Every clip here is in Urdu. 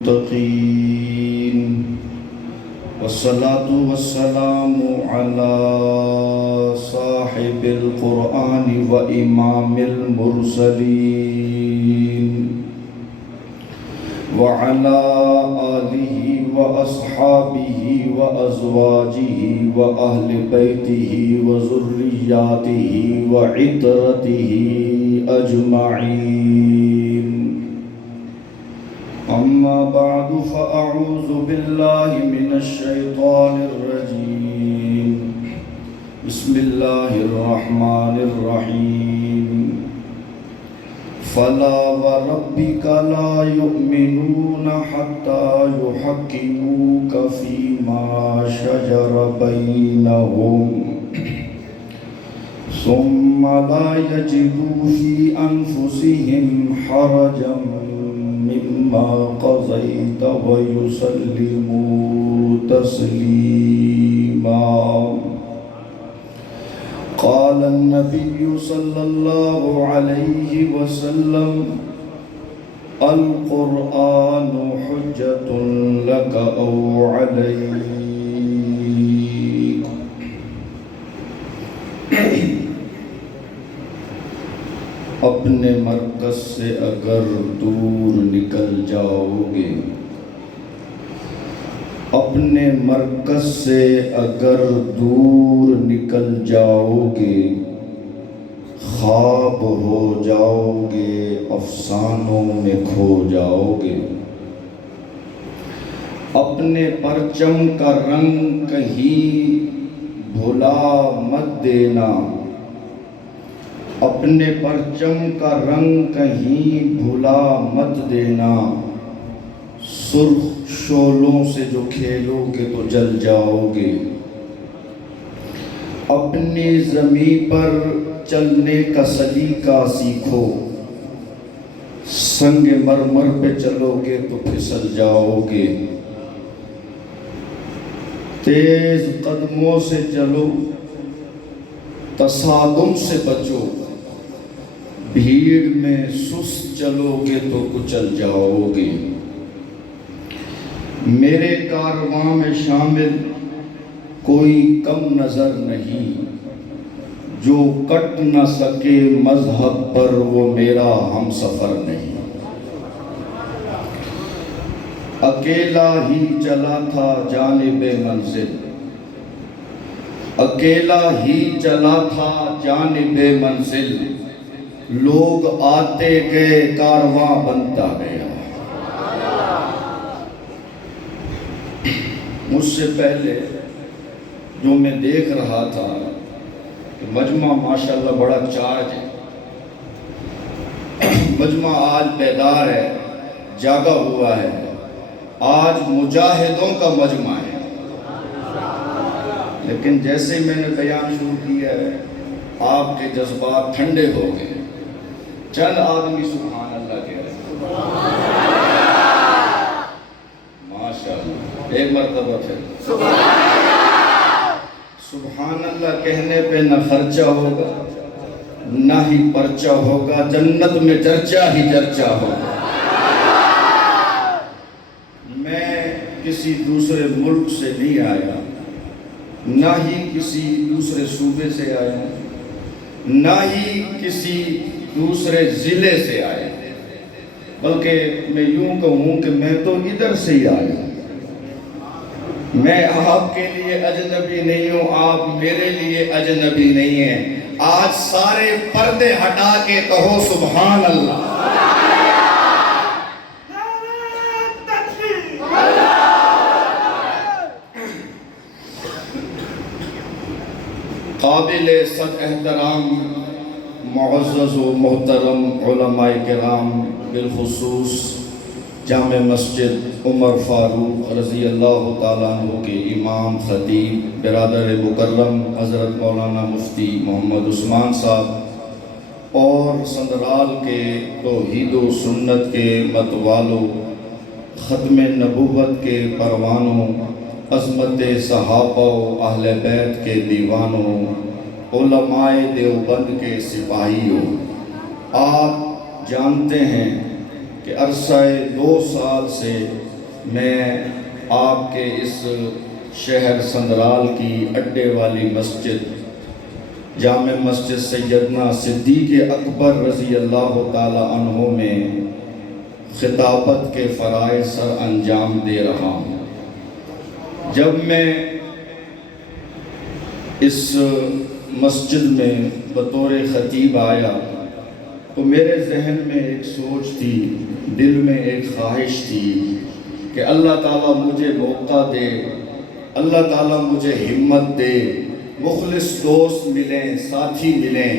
المتقين والصلاة والسلام على صاحب القرآن وإمام المرسلين وعلى آله وأصحابه وأزواجه وأهل بيته وذرياته وعترته أجمعين. أما بعد فأعوذ بالله من الشيطان الرجيم. بسم الله الرحمن الرحيم. فلا وربك لا يؤمنون حتى يحكموك فيما شجر بينهم ثم لا يجدوا في أنفسهم حرجا مما قضيت ويسلموا تسليما. قال النبي صلى الله عليه وسلم: القرآن حجة لك أو عليك. اپنے مرکز سے اگر دور نکل جاؤ گے، اپنے مرکز سے اگر دور نکل جاؤ گے، خواب ہو جاؤ گے، افسانوں میں کھو جاؤ گے. اپنے پرچم کا رنگ کہیں بھلا مت دینا، اپنے پرچم کا رنگ کہیں بھلا مت دینا. سرخ شعلوں سے جو کھیلو گے تو جل جاؤ گے. اپنی زمین پر چلنے کا سلیقہ سیکھو، سنگ مرمر پہ چلو گے تو پھسل جاؤ گے. تیز قدموں سے چلو، تصادم سے بچو، بھیڑ میں سست چلو گے تو کچل جاؤ گے. میرے کارواں میں شامل کوئی کم نظر نہیں، جو کٹ نہ سکے مذہب پر وہ میرا ہم سفر نہیں. اکیلا ہی چلا تھا جانب منزل، اکیلا ہی چلا تھا جانب منزل. لوگ آتے گئے، کارواں بنتا گیا. مجھ سے پہلے جو میں دیکھ رہا تھا کہ مجمع ماشاءاللہ بڑا چارج ہے، مجمع آج بیدار ہے، جاگا ہوا ہے. آج مجاہدوں کا مجمع ہے. لیکن جیسے ہی میں نے بیان شروع کیا ہے، آپ کے جذبات ٹھنڈے ہو گئے. چند آدمی سبحان اللہ کہہ رہے ہیں. ماشاءاللہ، ایک مرتبہ پھر سبحان اللہ کہنے پہ نہ خرچہ ہوگا، نہ ہی پرچہ ہوگا، جنت میں چرچا ہی چرچا ہوگا. میں کسی دوسرے ملک سے نہیں آیا، نہ ہی کسی دوسرے صوبے سے آیا، نہ ہی کسی دوسرے ضلع سے آیا، بلکہ میں یوں کہوں کہ میں تو ادھر سے ہی آیا. میں آپ کے لیے اجنبی نہیں ہوں، آپ میرے لیے اجنبی نہیں ہیں. آج سارے پردے ہٹا کے کہو سبحان اللہ. قابل صد احترام معزز و محترم علماء کرام، بالخصوص جامع مسجد عمر فاروق رضی اللہ تعالیٰ عنہ کے امام خطیب برادر مکرم حضرت مولانا مفتی محمد عثمان صاحب، اور سندرال کے توحید و سنت کے متوالوں، ختم نبوت کے پروانوں، عظمت صحابہ و اہل بیت کے دیوانوں، علماء دیوبند کے سپاہیوں. آپ جانتے ہیں کہ عرصہ 2 سال سے میں آپ کے اس شہر سندرال کی اڈے والی مسجد جامع مسجد سیدنا صدیق اکبر رضی اللہ تعالی عنہ میں خطابت کے فرائض سر انجام دے رہا ہوں۔ جب میں اس مسجد میں بطور خطیب آیا تو میرے ذہن میں ایک سوچ تھی، دل میں ایک خواہش تھی کہ اللہ تعالیٰ مجھے موقع دے، اللہ تعالیٰ مجھے ہمت دے، مخلص دوست ملیں، ساتھی ملیں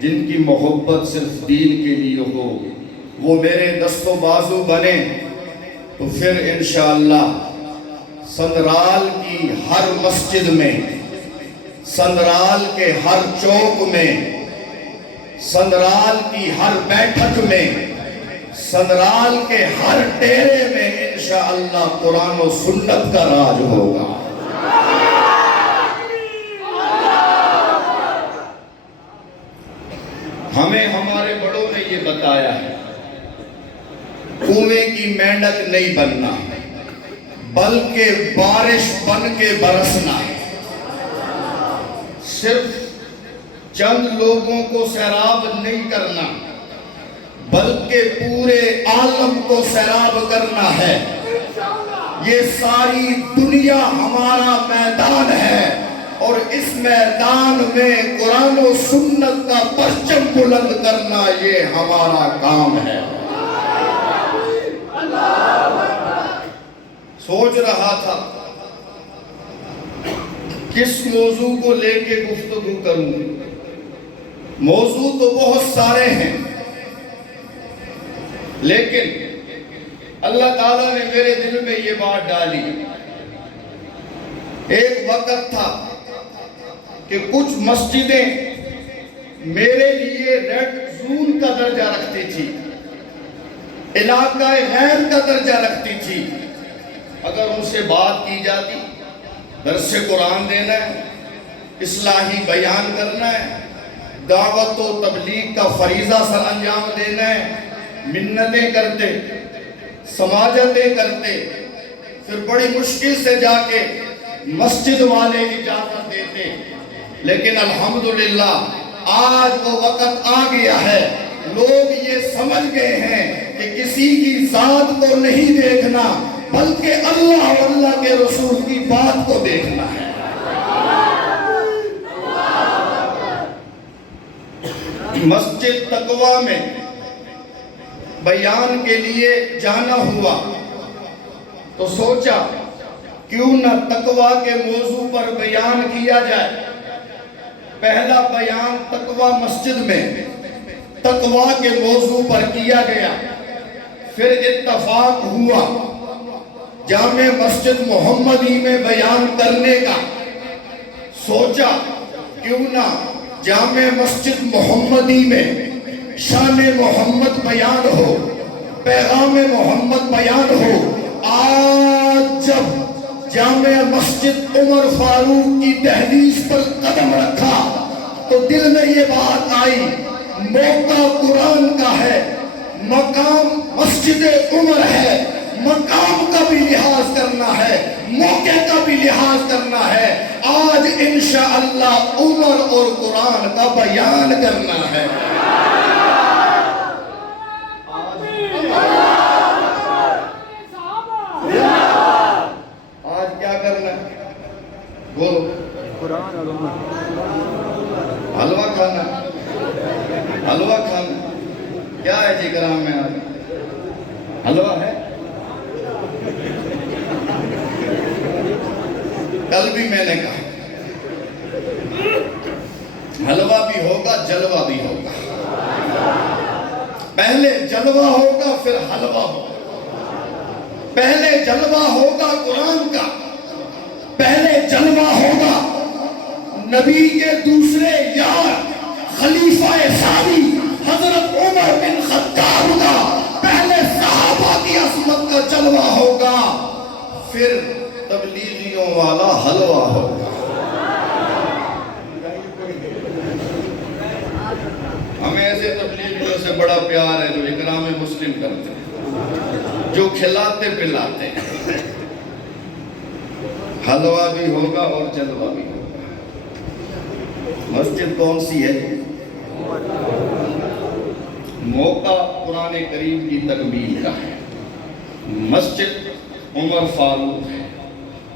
جن کی محبت صرف دین کے لیے ہو، وہ میرے دست و بازو بنے، تو پھر انشاءاللہ سندرال کی ہر مسجد میں، سندرال کے ہر چوک میں، سندرال کی ہر بیٹھک میں، سندرال کے ہر ڈیرے میں انشاءاللہ قرآن و سنت کا راج ہوگا۔ ہمیں ہمارے بڑوں نے یہ بتایا ہے، کنویں کی مینڈک نہیں بننا بلکہ بارش بن کے برسنا ہے۔ صرف چند لوگوں کو سیراب نہیں کرنا بلکہ پورے عالم کو سیراب کرنا ہے۔ یہ ساری دنیا ہمارا میدان ہے اور اس میدان میں قرآن و سنت کا پرچم بلند کرنا یہ ہمارا کام ہے۔ سوچ رہا تھا کس موضوع کو لے کے گفتگو کروں، موضوع تو بہت سارے ہیں، لیکن اللہ تعالیٰ نے میرے دل میں یہ بات ڈالی۔ ایک وقت تھا کہ کچھ مسجدیں میرے لیے ریڈ زون کا درجہ رکھتی تھی، علاقہ غیر کا درجہ رکھتی تھی۔ اگر ان سے بات کی جاتی، درس قرآن دینا ہے، اصلاحی بیان کرنا ہے، دعوت و تبلیغ کا فریضہ سر انجام دینا ہے، منتیں کرتے، سماجتیں کرتے، پھر بڑی مشکل سے جا کے مسجد والے اجازت دیتے۔ لیکن الحمدللہ آج وہ وقت آ گیا ہے، لوگ یہ سمجھ گئے ہیں کہ کسی کی ذات کو نہیں دیکھنا بلکہ اللہ اور اللہ کے رسول کی بات کو دیکھنا ہے۔ مسجد تقویٰ میں بیان کے لیے جانا ہوا تو سوچا کیوں نہ تقویٰ کے موضوع پر بیان کیا جائے۔ پہلا بیان تقویٰ مسجد میں تقویٰ کے موضوع پر کیا گیا، پھر اتفاق ہوا جامع مسجد محمدی میں بیان کرنے کا۔ سوچا کیوں نہ جامع مسجد محمدی میں شان محمد بیان ہو، پیغام محمد بیان ہو۔ آج جب جامع مسجد عمر فاروق کی دہلیز پر قدم رکھا تو دل میں یہ بات آئی، موقع قرآن کا ہے، مقام مسجد عمر ہے، مقام کا بھی لحاظ کرنا ہے، موقع کا بھی لحاظ کرنا ہے۔ آج انشاءاللہ عمر اور قرآن کا بیان کرنا ہے۔ آج کیا کرنا ہے؟ بولو، حلوہ کھانا، حلوہ کھانا کیا ہے جی گرام میں؟ آج حلوہ ہے؟ کل بھی میں نے کہا حلوہ بھی ہوگا، جلوہ بھی ہوگا۔ پہلے جلوہ ہوگا پھر حلوہ ہوگا۔ پہلے جلوہ ہوگا قرآن کا، پہلے جلوہ ہوگا نبی کے دوسرے یار خلیفہ ثانی حضرت عمر بن خطاب کا، پہلے صحابہ کی عظمت کا جلوہ ہوگا، پھر تبلیغیوں والا حلوہ ہوگا۔ ہمیں ایسے تبلیغیوں سے بڑا پیار ہے جو اکرام مسلم کرتے ہیں۔ جو کھلاتے پلاتے ہیں، حلوہ بھی ہوگا اور جلوہ بھی ہوگا۔ مسجد کون سی ہے؟ موقع قرآن کریم کی تکمیل کا ہے، مسجد عمر فاروق ہے۔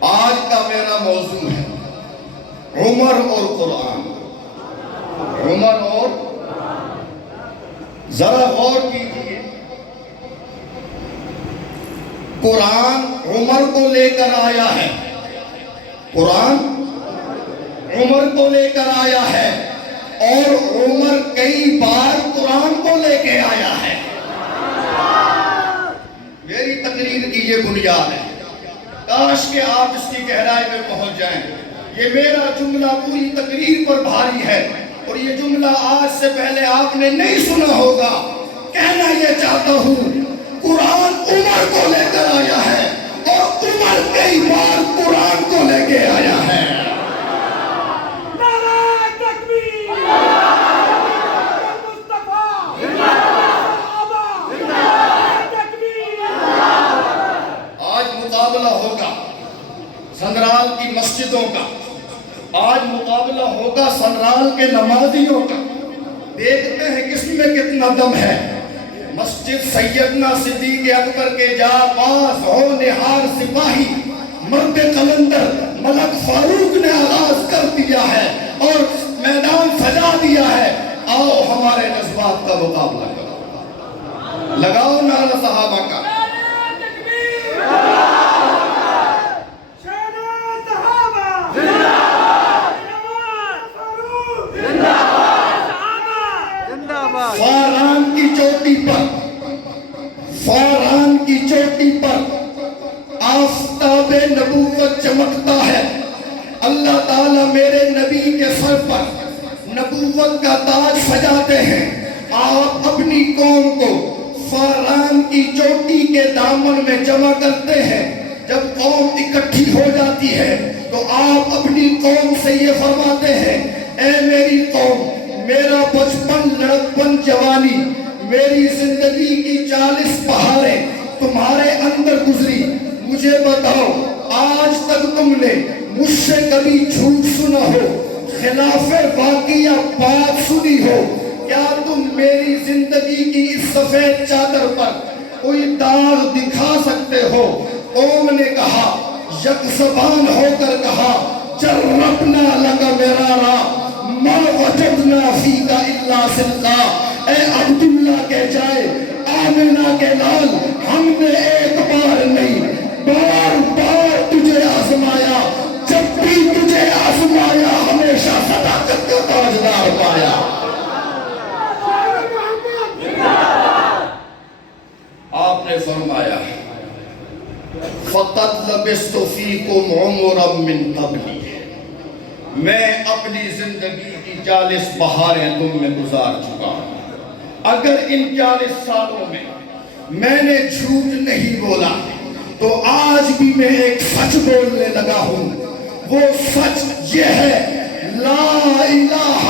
آج کا میرا موضوع ہے عمر اور قرآن۔ عمر اور ذرا غور کیجیے، قرآن عمر کو لے کر آیا ہے، قرآن عمر کو لے کر آیا ہے، اور عمر کئی بار قرآن کو لے کے آیا ہے۔ میری تقریر کی یہ بنیاد ہے، کاش کہ آپ اس کی گہرائی میں پہنچ جائیں۔ یہ میرا جملہ پوری تقریر پر بھاری ہے، اور یہ جملہ آج سے پہلے آپ نے نہیں سنا ہوگا۔ کہنا یہ چاہتا ہوں، قرآن عمر کو لے کر آیا ہے، اور عمر کئی بار قرآن کو لے کے آیا ہے۔ نعرہ تکبیر، مصطفیٰ، صحابہ، تکبیر۔ آج مقابلہ ہوگا سنرال کی مسجدوں کا، آج مقابلہ ہوگا سنرال کے نمازیوں کا۔ دیکھتے ہیں کس میں کتنا دم ہے۔ مسجد سیدنا صدیق اکبر کے جانباز ہونہار سپاہی مرد قلندر ملک فاروق نے آغاز کر دیا ہے اور میدان سجا دیا ہے۔ آؤ ہمارے جذبات کا مقابلہ کرو، لگاؤ نعرہ صحابہ کا۔ فاران کی چوٹی پر، فاران کی چوٹی پر آفتاب نبوت چمکتا ہے۔ اللہ تعالیٰ میرے نبی کے سر پر نبوت کا تاج سجاتے ہیں۔ آپ اپنی قوم کو فاران کی چوٹی کے دامن میں جمع کرتے ہیں۔ جب قوم اکٹھی ہو جاتی ہے تو آپ اپنی قوم سے یہ فرماتے ہیں، اے میری قوم، میرا بچپن، لڑکپن، جوانی، میری زندگی کی 40 بہاریں تمہارے اندر گزری۔ مجھے بتاؤ، آج تک تم نے مجھ سے کبھی جھوٹ سنا ہو، خلاف واقعہ بات سنی ہو؟ کیا تم میری زندگی کی اس سفید چادر پر کوئی داغ دکھا سکتے ہو؟ قوم نے کہا، یک زبان ہو کر کہا، جربنا لک مرارا ما وجدنا فیک الا صدقا۔ اے عبداللہ کے جائے، آمنہ کے لال، ہم نے ایک بار نہیں بار بار تجھے آزمایا، جب بھی تجھے آزمایا ہمیشہ صداقت کا تاجدار پایا۔ آپ نے فرمایا، فَقَدْ لَبِسْتُ فِيكُمْ عُمُرًا مِّن قَبْلِ، میں اپنی زندگی کی 40 بہاریں تم میں گزار چکا ہوں۔ اگر ان 40 سالوں میں نے جھوٹ نہیں بولا تو آج بھی میں ایک سچ بولنے لگا ہوں۔ وہ سچ یہ ہے، لا الہ،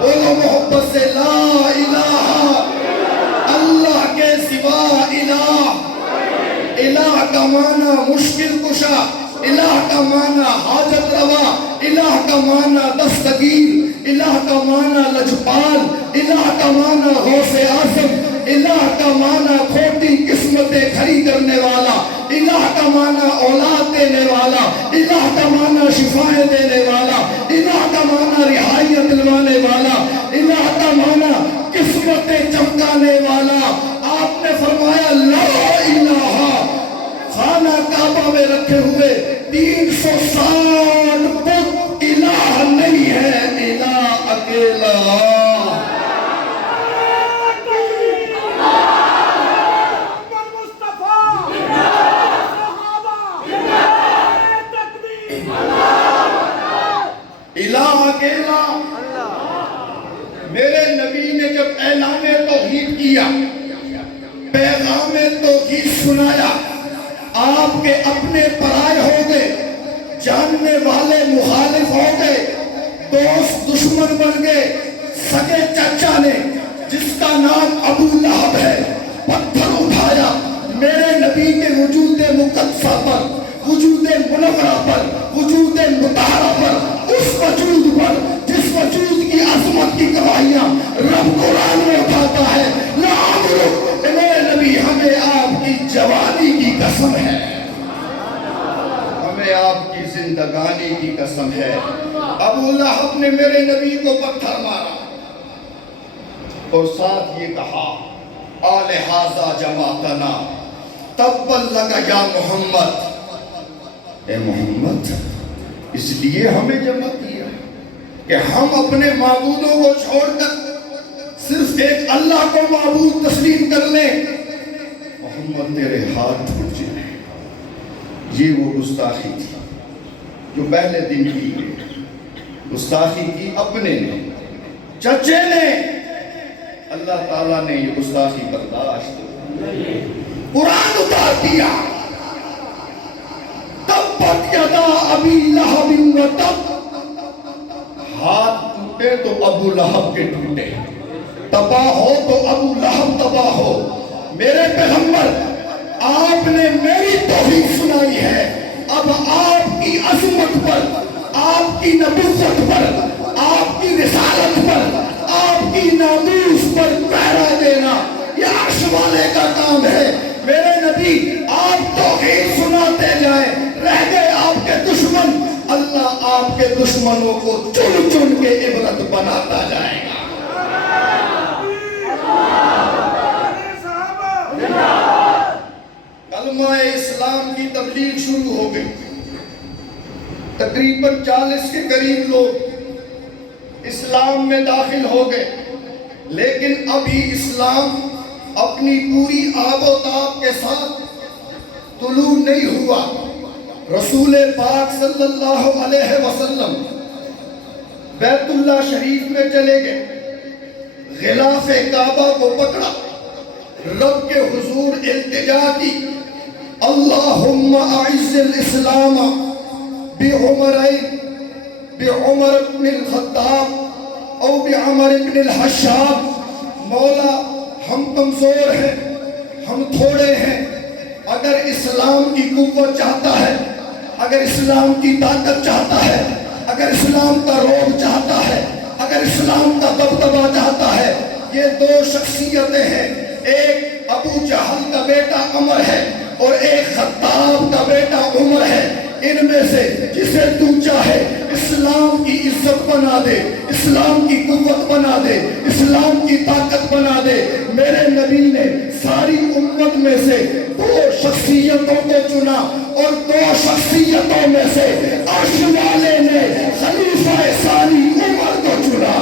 بولو محبت سے، لا الہ، اللہ کے سوا الہ۔ الہ کا معنی مشکل کشا، الہ کا معنی حاجت روا، الہ کا معنی دستگیر، الہ کا معنی لجپال، الہ کا معنی غوث اعظم، الہ کا معنی کھوٹی قسمتیں کھڑی کرنے والا، الہ کا معنی اولاد دینے والا، الہ کا معنی شفائیں دینے والا، الہ کا معنی رہائیت دلوانے والا، الہ کا معنی قسمتیں چمکانے والا۔ آپ نے فرمایا لا الہ، خانہ کعبہ میں رکھے ہوئے 360 بت الہ نہیں ہے، الہ اکیلا۔ الہ اکیلا۔ میرے نبی نے جب اعلان توحید کیا، پیغام توحید سنایا، آپ کے اپنے پرائے ہو گئے، جاننے والے مخالف ہو گئے، دوست دشمن بن گئے۔ سگے چچا نے جس کا نام ابو لہب ہے، پتھر اٹھا فرمایا میرے نبی کے وجود مقدسہ پر، وجود منورہ پر، وجود مطہرہ پر، اس وجود پر جس وجود کی عظمت کی گواہیاں رب قرآن میں اٹھاتا ہے، لعمرک میرے نبی ہمیں آپ کی جوانی کی قسم ہے، ہمیں آپ کی زندگانی کی قسم ہے۔ ابو لہب نے میرے نبی کو پتھر مارا اور ساتھ یہ کہا آل ھذا جماعتنا، تبت لک یا محمد، اے محمد اس لیے ہمیں جمع کیا کہ ہم اپنے معبودوں کو چھوڑ کر صرف ایک اللہ کو معبود تسلیم کر لیں، محمد تیرے ہاتھ ٹوٹ جائیں۔ یہ وہ گستاخی تھی جو پہلے دن کی گئی، گستاخی کی اپنے نے، چچے نے۔ اللہ تعالیٰ نے یہ گستاخی برداشت قرآن اتار دیا، تبت یدا ابی لہب و تب، ہاتھ ٹوٹے تو ابو لہب کے ٹوٹے، تباہ ہو تو ابو لہب تباہ ہو۔ میرے پیغمبر آپ نے میری توحید سنائی ہے، اب آپ کی عظمت پر، آپ کی نبوت پر، آپ کی رسالت پر، آپ کی ناموس پر پہرا دینا یہ عرش والے کا کام ہے۔ میرے نبی آپ توحید سناتے جائیں، رہ گئے آپ کے دشمن، اللہ آپ کے دشمنوں کو چن چن کے عبرت بناتا جائے گا۔ کلمہ اسلام کی تبلیغ شروع ہو گئی، تقریباً 40 کے قریب لوگ اسلام میں داخل ہو گئے، لیکن ابھی اسلام اپنی پوری آب و تاب کے ساتھ طلوع نہیں ہوا۔ رسول پاک صلی اللہ علیہ وسلم بیت اللہ شریف میں چلے گئے، غلاف کعبہ کو پکڑا، رب کے حضور التجا کی، اللہم اعز الاسلام بعمرین، بعمر بن الخطاب او بعمر بن الحشاب۔ مولا ہم کمزور ہیں، ہم تھوڑے ہیں، اگر اسلام کی قوت چاہتا ہے، اگر اسلام کی طاقت چاہتا ہے، اگر اسلام کا روب چاہتا ہے، اگر اسلام کا دبدبہ چاہتا ہے، یہ دو شخصیتیں ہیں، ایک ابو جہل کا بیٹا عمر ہے اور ایک خطاب کا بیٹا عمر ہے۔ ان میں سے جسے تو چاہے اسلام کی عزت بنا دے، اسلام کی قوت بنا دے، اسلام کی طاقت بنا دے۔ میرے نبی نے ساری امت میں سے دو شخصیتوں کو چنا اور دو شخصیتوں میں سے عرش والے نے خلیفہ ثانی عمر کو چنا۔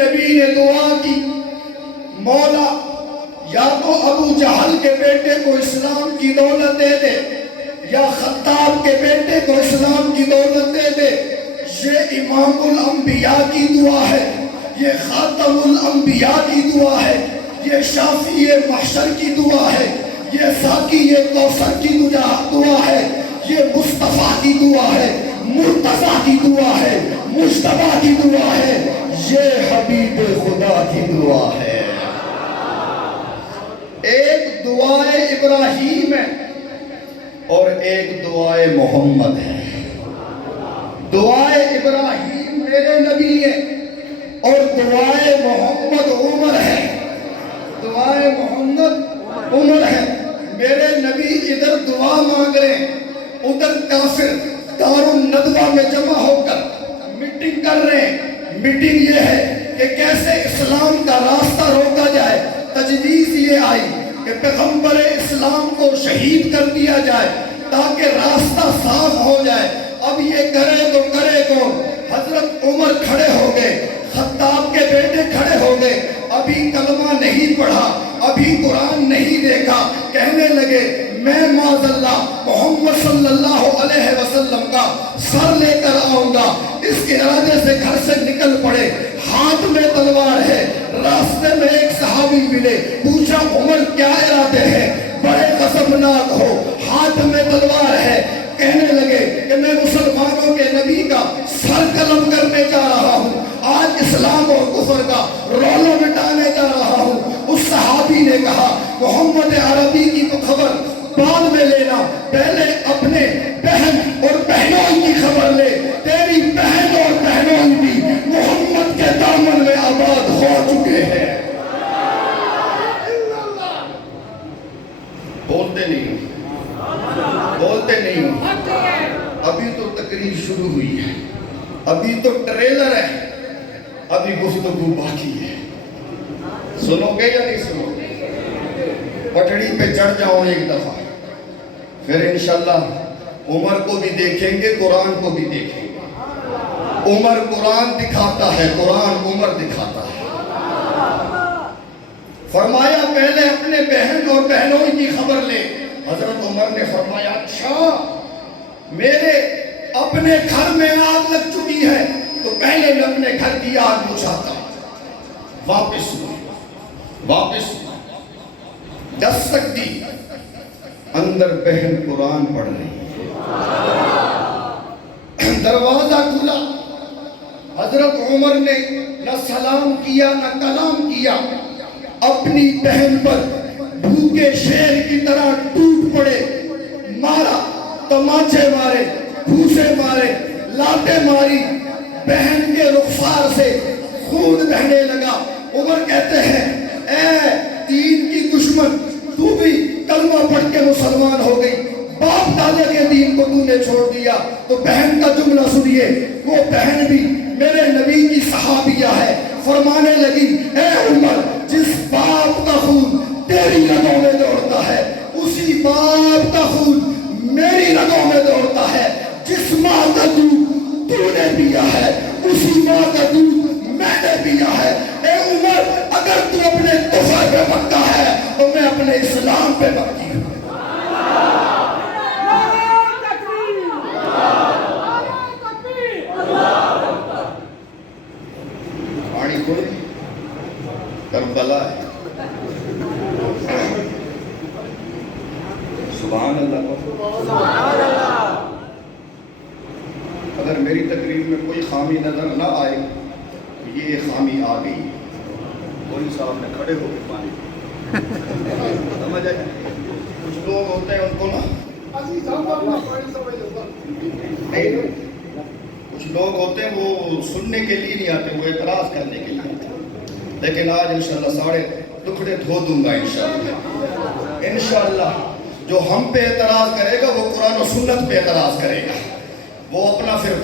نبی نے دعا کی مولا یا تو ابو جہل کے بیٹے کو اسلام کی دولت دے دے یا خطاب کے بیٹے کو اسلام کی دولت دے دے۔ یہ امام الانبیاء کی دعا ہے، یہ خاتم الانبیاء کی دعا ہے، یہ شافی محشر کی دعا ہے، یہ ساقی کوثر کی دعا ہے، یہ مصطفیٰ کی دعا ہے، مرتضیٰ کی دعا ہے، مجتبیٰ کی دعا ہے، یہ حبیب خدا کی دعا ہے۔ ایک دعائے ابراہیم ہے اور ایک دعائے محمد ہے۔ دعائے ابراہیم میرے نبی ہے اور دعائے محمد عمر ہے، دعائے محمد عمر ہے۔ میرے نبی ادھر دعا مانگ رہے ہیں، ادھر کافر دار الندوہ میں جمع ہو کر میٹنگ کر رہے ہیں۔ میٹنگ یہ ہے کہ کیسے اسلام کا راستہ روکا جائے۔ تجویز یہ آئی کہ پیغمبر اسلام کو شہید کر دیا جائے تاکہ راستہ صاف ہو جائے۔ اب یہ کرے تو کرے کون؟ حضرت عمر کھڑے ہو گئے، خطاب کے بیٹے کھڑے ہو گئے، ابھی کلمہ نہیں پڑھا، ابھی قرآن نہیں دیکھا، کہنے لگے میں معاذ اللہ محمد صلی اللہ علیہ وسلم کا سر لے کر آؤں گا۔ اس ارادے سے گھر سے نکل پڑے، ہاتھ میں تلوار ہے۔ راستے میں ایک صحابی صحابی ملے، پوچھا عمر کیا ارادے ہیں؟ بڑے غضبناک ہو، ہاتھ میں تلوار ہے، کہنے لگے کہ میں مسلمانوں کے نبی کا سر قلم کرنے جا رہا ہوں، آج اسلام اور کفر کا رولوں مٹانے جا رہا ہوں۔ اس صحابی نے کہا محمد عربی کی تو خبر بعد میں لینا، پہلے اپنے بہن اور بہنوں کی خبر لے، تیری بہن اور بہنوں بھی محمد کے دامن میں آباد ہو چکے ہیں۔ بولتے نہیں ہو، بولتے نہیں ہو، ابھی تو تقریر شروع ہوئی ہے، ابھی تو ٹریلر ہے، ابھی گفتگو باقی ہے، سنو گے یا نہیں سنو گے؟ پٹڑی پہ چڑھ جاؤ ایک دفعہ، پھر انشاءاللہ عمر کو بھی دیکھیں گے، قرآن کو بھی دیکھیں گے۔ عمر قرآن دکھاتا ہے، قرآن عمر دکھاتا ہے۔ فرمایا پہلے اپنے بہن اور بہنوں کی خبر لے۔ حضرت عمر نے فرمایا اچھا میرے اپنے گھر میں آگ لگ چکی ہے تو پہلے میں اپنے گھر کی آگ بجھاتا ہوں۔ واپس دستک دی، اندر بہن قرآن پڑھ رہی، دروازہ کھلا، حضرت عمر نے نہ سلام کیا نہ کلام کیا، اپنی بہن پر بھوکے شیر کی طرح ٹوٹ پڑے، مارا، تماچے مارے، پھوسے مارے، لاتے ماری، بہن کے رخسار سے خون بہنے لگا۔ عمر کہتے ہیں اے دین کی دشمن، تو بھی کلمہ پڑھ کے مسلمان ہو گئی، باپ دادا کے دین کو تو نے چھوڑ دیا۔ تو بہن کا جملہ سنیے، وہ بہن بھی میرے نبی کی صحابیہ ہے، فرمانے لگی اے عمر جس باپ کا خون تیری رگوں میں دوڑتا ہے اسی باپ کا خون میری رگوں میں دوڑتا ہے، جس ماں کا دودھ تو نے پیا ہے اسی ماں کا دودھ میں نے پیا ہے۔ اے عمر اگر تو اپنے کفر پہ پکا ہے تو میں اپنے اسلام پہ پکی ہوں۔ پانی کوئی کربلا ہے، سبحان اللہ۔ اگر میری تقریر میں کوئی خامی نظر نہ آئے تو یہ خامی آ گئی، مولوی صاحب نے کھڑے ہو کے پانی سمجھ آئے۔ کچھ لوگ ہوتے ہیں ان کو نا کچھ لوگ ہوتے ہیں وہ سننے کے لیے نہیں آتے، وہ اعتراض کرنے کے لیے آتے ہیں، لیکن آج انشاءاللہ ساڑھے ٹکڑے دھو دوں گا انشاءاللہ۔ جو ہم پہ اعتراض کرے گا وہ قرآن و سنت پہ اعتراض کرے گا، وہ اپنا پھر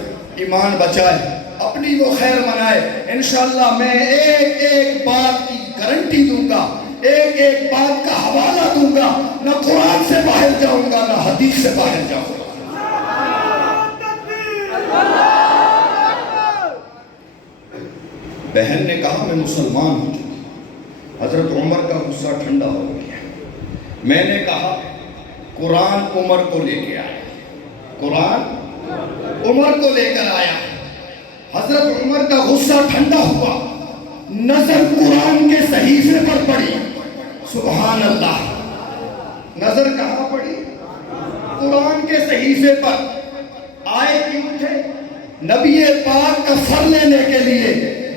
ایمان بچائے، اپنی وہ خیر منائے۔ انشاءاللہ میں ایک ایک بات کی گارنٹی دوں گا، ایک ایک بات کا حوالہ دوں گا، نہ قرآن سے باہر جاؤں گا نہ حدیث سے باہر جاؤں گا۔ بہن نے کہا میں مسلمان ہوں چکا، حضرت عمر کا غصہ ٹھنڈا ہو گیا۔ میں نے کہا قرآن عمر کو لے کے آیا، قرآن عمر کو لے کر آیا۔ حضرت عمر کا غصہ ٹھنڈا ہوا، نظر قرآن کے صحیفے پر پڑی، سبحان اللہ۔ نظر کہاں پڑی؟ قرآن کے صحیفے پر۔ آئے کیوں تھے؟ نبی پاک کا سر لینے کے لیے،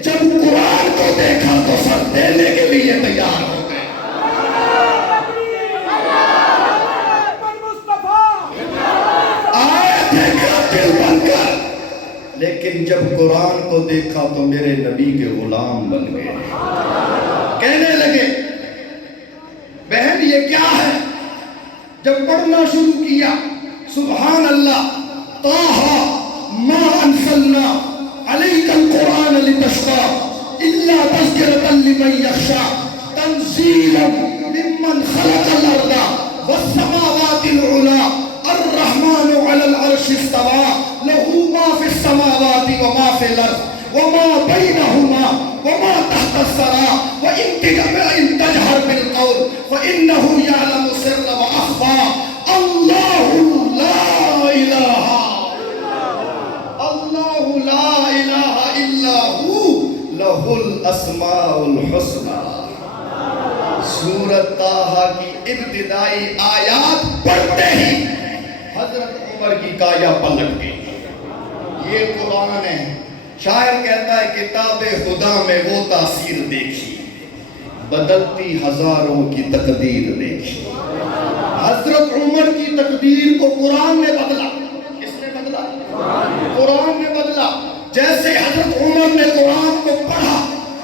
جب قرآن کو دیکھا تو سر دینے کے لیے تیار ہو گئے۔ آئے تھے قاتل بن کر، لیکن جب قرآن کو دیکھا تو میرے نبی کے غلام بن گئے۔ کہنے لگے بہن یہ کیا ہے؟ جب پڑھنا شروع کیا سبحان اللہ، طٰہٰ ما انزلنا علیک القرآن لتشقیٰ الا تذکرۃ لمن یخشیٰ تنزیلا ممن خلق الارض والسماوات العلیٰ الرحمن علی العرش استویٰ لہ ما فی السماوات وما فی الارض وما بینہما وما تحت الثریٰ وإن تجہر بالقول فإنہ یعلم السر وأخفیٰ اللہ لا الہ لہ الاسماء الحسنى۔ ابتدائی آیات پڑھتے ہی حضرت عمر کی کایا پلٹ گئی. یہ قرآن ہے. شاعر کہتا ہے کتاب خدا میں وہ تاثیر دیکھی، بدلتی ہزاروں کی تقدیر دیکھی. حضرت عمر کی تقدیر کو قرآن نے بدلا. کس نے بدلا؟ قرآن نے بدلا. جیسے حضرت عمر نے قرآن کو پڑھا،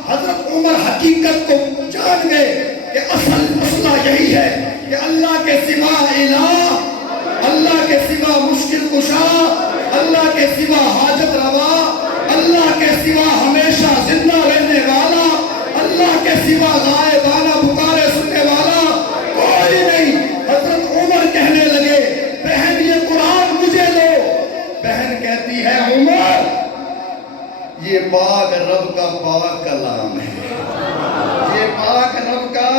حضرت عمر حقیقت کو جان گئے کہ اصل مسئلہ یہی ہے کہ اللہ کے سوا الہ، اللہ کے سوا مشکل کشا، اللہ کے سوا حاجت روا، اللہ کے سوا ہمیشہ زندہ رہنے والا، اللہ کے سوا غائبانہ پکارے سننے والا کوئی نہیں. حضرت عمر کہنے لگے بہن یہ قرآن مجھے دو. بہن کہتی ہے عمر یہ پاک رب کا پاک کلام ہے، یہ پاک رب کا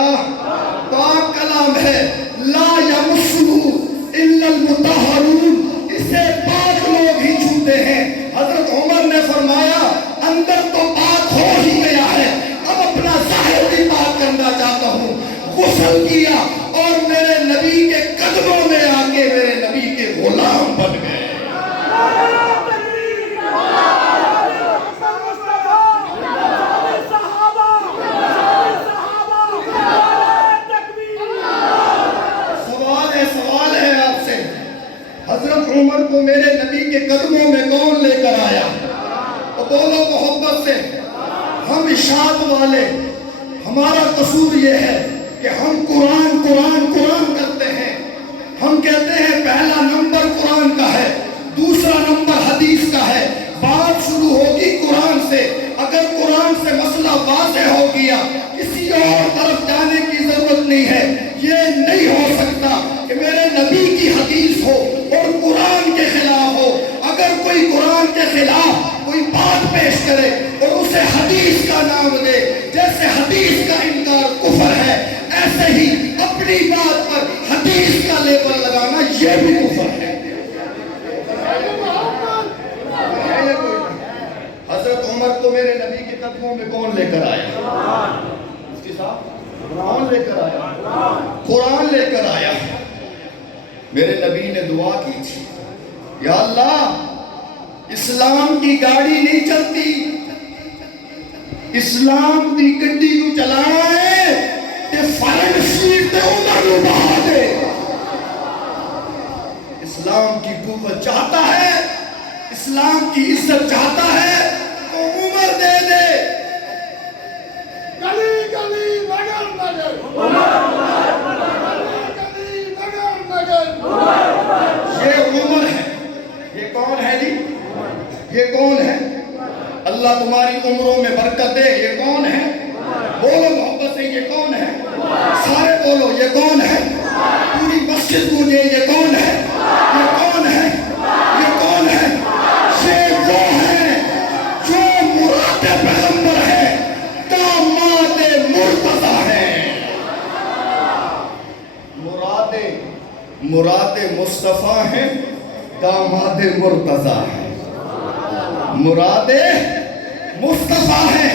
پاک کلام ہے. لا یمسہ الا المطہرون، اسے پاک لوگ ہی چھوتے ہیں. حضرت عمر نے فرمایا اندر تو پاک ہو ہی گیا ہے، اب اپنا ظاہر بھی پاک کرنا چاہتا ہوں. غسل کیا اور میرے نبی کے قدموں میں آ کے میرے نبی کے غلام بن گئے. حضرت عمر کو میرے نبی کے قدموں میں کون لے کر آیا؟ بولو محبت سے. ہم اشاعت والے، ہمارا قصور یہ ہے کہ ہم قرآن قرآن قرآن کرتے ہیں. ہم کہتے ہیں پہلا نمبر قرآن کا ہے، دوسرا نمبر حدیث کا ہے. بات شروع ہوگی قرآن سے. اگر قرآن سے مسئلہ واضح ہو گیا کسی اور طرف جانے کی ضرورت نہیں ہے. یہ نہیں ہو سکتا کہ میرے نبی کی حدیث ہو اور قرآن کے خلاف ہو. اگر کوئی قرآن کے خلاف کوئی بات پیش کرے اور اسے حدیث کا نام دے، جیسے حدیث کا انکار کفر ہے، ایسے ہی اپنی بات پر حدیث کا لیبل لگانا یہ بھی کفر ہے. حضرت عمر کو میرے نبی کے قدموں میں کون لے کر آیا؟ مفتی صاحب قرآن لے کر آیا، قرآن لے کر آیا. میرے نبی نے دعا کی تھی یا اللہ اسلام کی گاڑی نہیں چلتی، اسلام کی گڈی کو چلانا ہے تے فرنٹ سیٹ تے عمر کو بہا دے. اسلام کی قوت چاہتا ہے، اسلام کی عزت چاہتا ہے تو عمر دے دے. گلی گلی نگر نگر یہ عمر ہے. یہ کون ہے جی؟ یہ کون ہے؟ اللہ تمہاری عمروں میں برکت دے. یہ کون ہے؟ بولو محبت سے یہ کون ہے؟ سارے بولو یہ کون ہے؟ پوری مسجد گونجے یہ کون ہے؟ یہ کون ہے؟ یہ کون ہے؟ یہ وہ ہے جو مراد پیغمبر ہے، داماد مرتضی ہے. مراد مصطفیٰ ہیں، داماد مرتضی ہیں. مراد مصطفیٰ ہیں.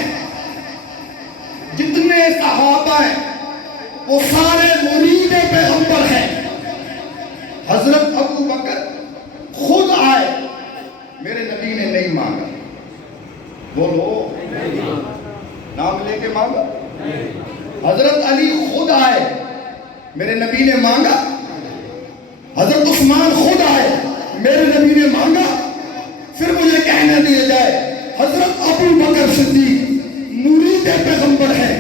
جتنے صحابہ ہیں وہ سارے مرید پیغمبر ہیں. حضرت ابو بکر خود آئے، میرے نبی نے نہیں مانگا. بولو نام لے کے مانگا. حضرت علی خود آئے، میرے نبی نے مانگا. حضرت عثمان خود آئے، میرے نبی نے مانگا. پھر مجھے کہنے دیا جائے حضرت ابو بکر صدیق مرید پیغمبر ہے،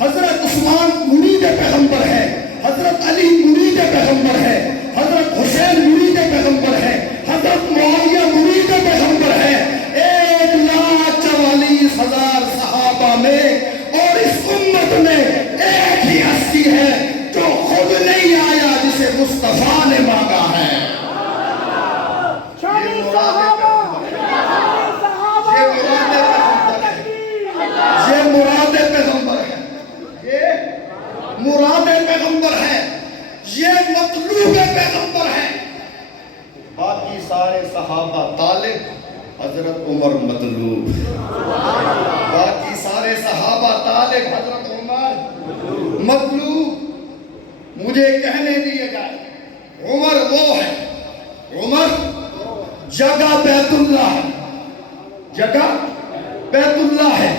حضرت عثمان مرید پیغمبر ہے، حضرت علی مرید پیغمبر ہے، حضرت حسین مرید پیغمبر ہے، حضرت معاویہ مرید پیغمبر ہے. 1,44,000 صحابہ میں اور اس امت میں ایک ہی ہستی ہے جو خود نہیں آیا، جسے مصطفیٰ نے مانگا ہے. یہ مراد پیغمبر ہے، یہ مراد پیغمبر ہے، یہ مطلوب پیغمبر ہے. باقی سارے صحابہ طالب، حضرت عمر مطلوب. باقی سارے صحابہ طالب، حضرت عمر مطلوب. مجھے کہنے دیے جائے عمر وہ ہے، عمر جگہ بیت اللہ ہے، جگہ بیت اللہ ہے،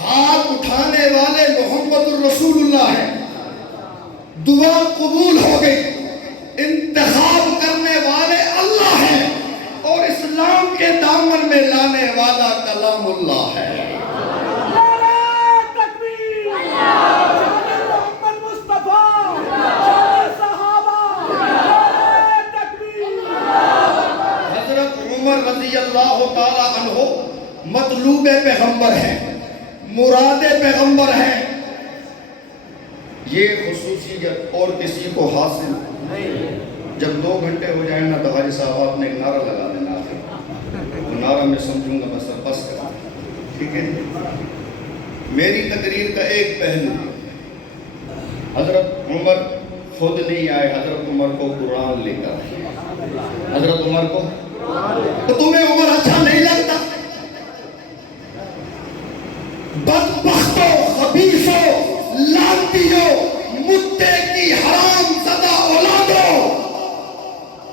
ہاتھ اٹھانے والے محمد الرسول اللہ ہے، دعا قبول ہو گئی، انتخاب کرنے والے اللہ ہیں، اور اسلام کے دامن میں لانے والا کلام اللہ ہے۔ رضی اللہ تعالیٰ عنہ مطلوب پیغمبر ہیں، مراد پیغمبر ہیں، یہ خصوصیت اور کسی کو حاصل جب 2 گھنٹے ہو جائیں نا تو حاجی صاحب آپ نے ایک نعرہ لگا دینا، وہ نعرہ میں سمجھوں گا بس کرا، ٹھیک ہے؟ میری تقریر کا ایک پہلو، حضرت عمر خود نہیں آئے، حضرت عمر کو قرآن لے کر آئے، حضرت عمر کو، تو تمہیں عمر اچھا نہیں لگتا؟ بدبختو، خبیثو، لعنتیو، مدے کی حرام زدہ اولادو،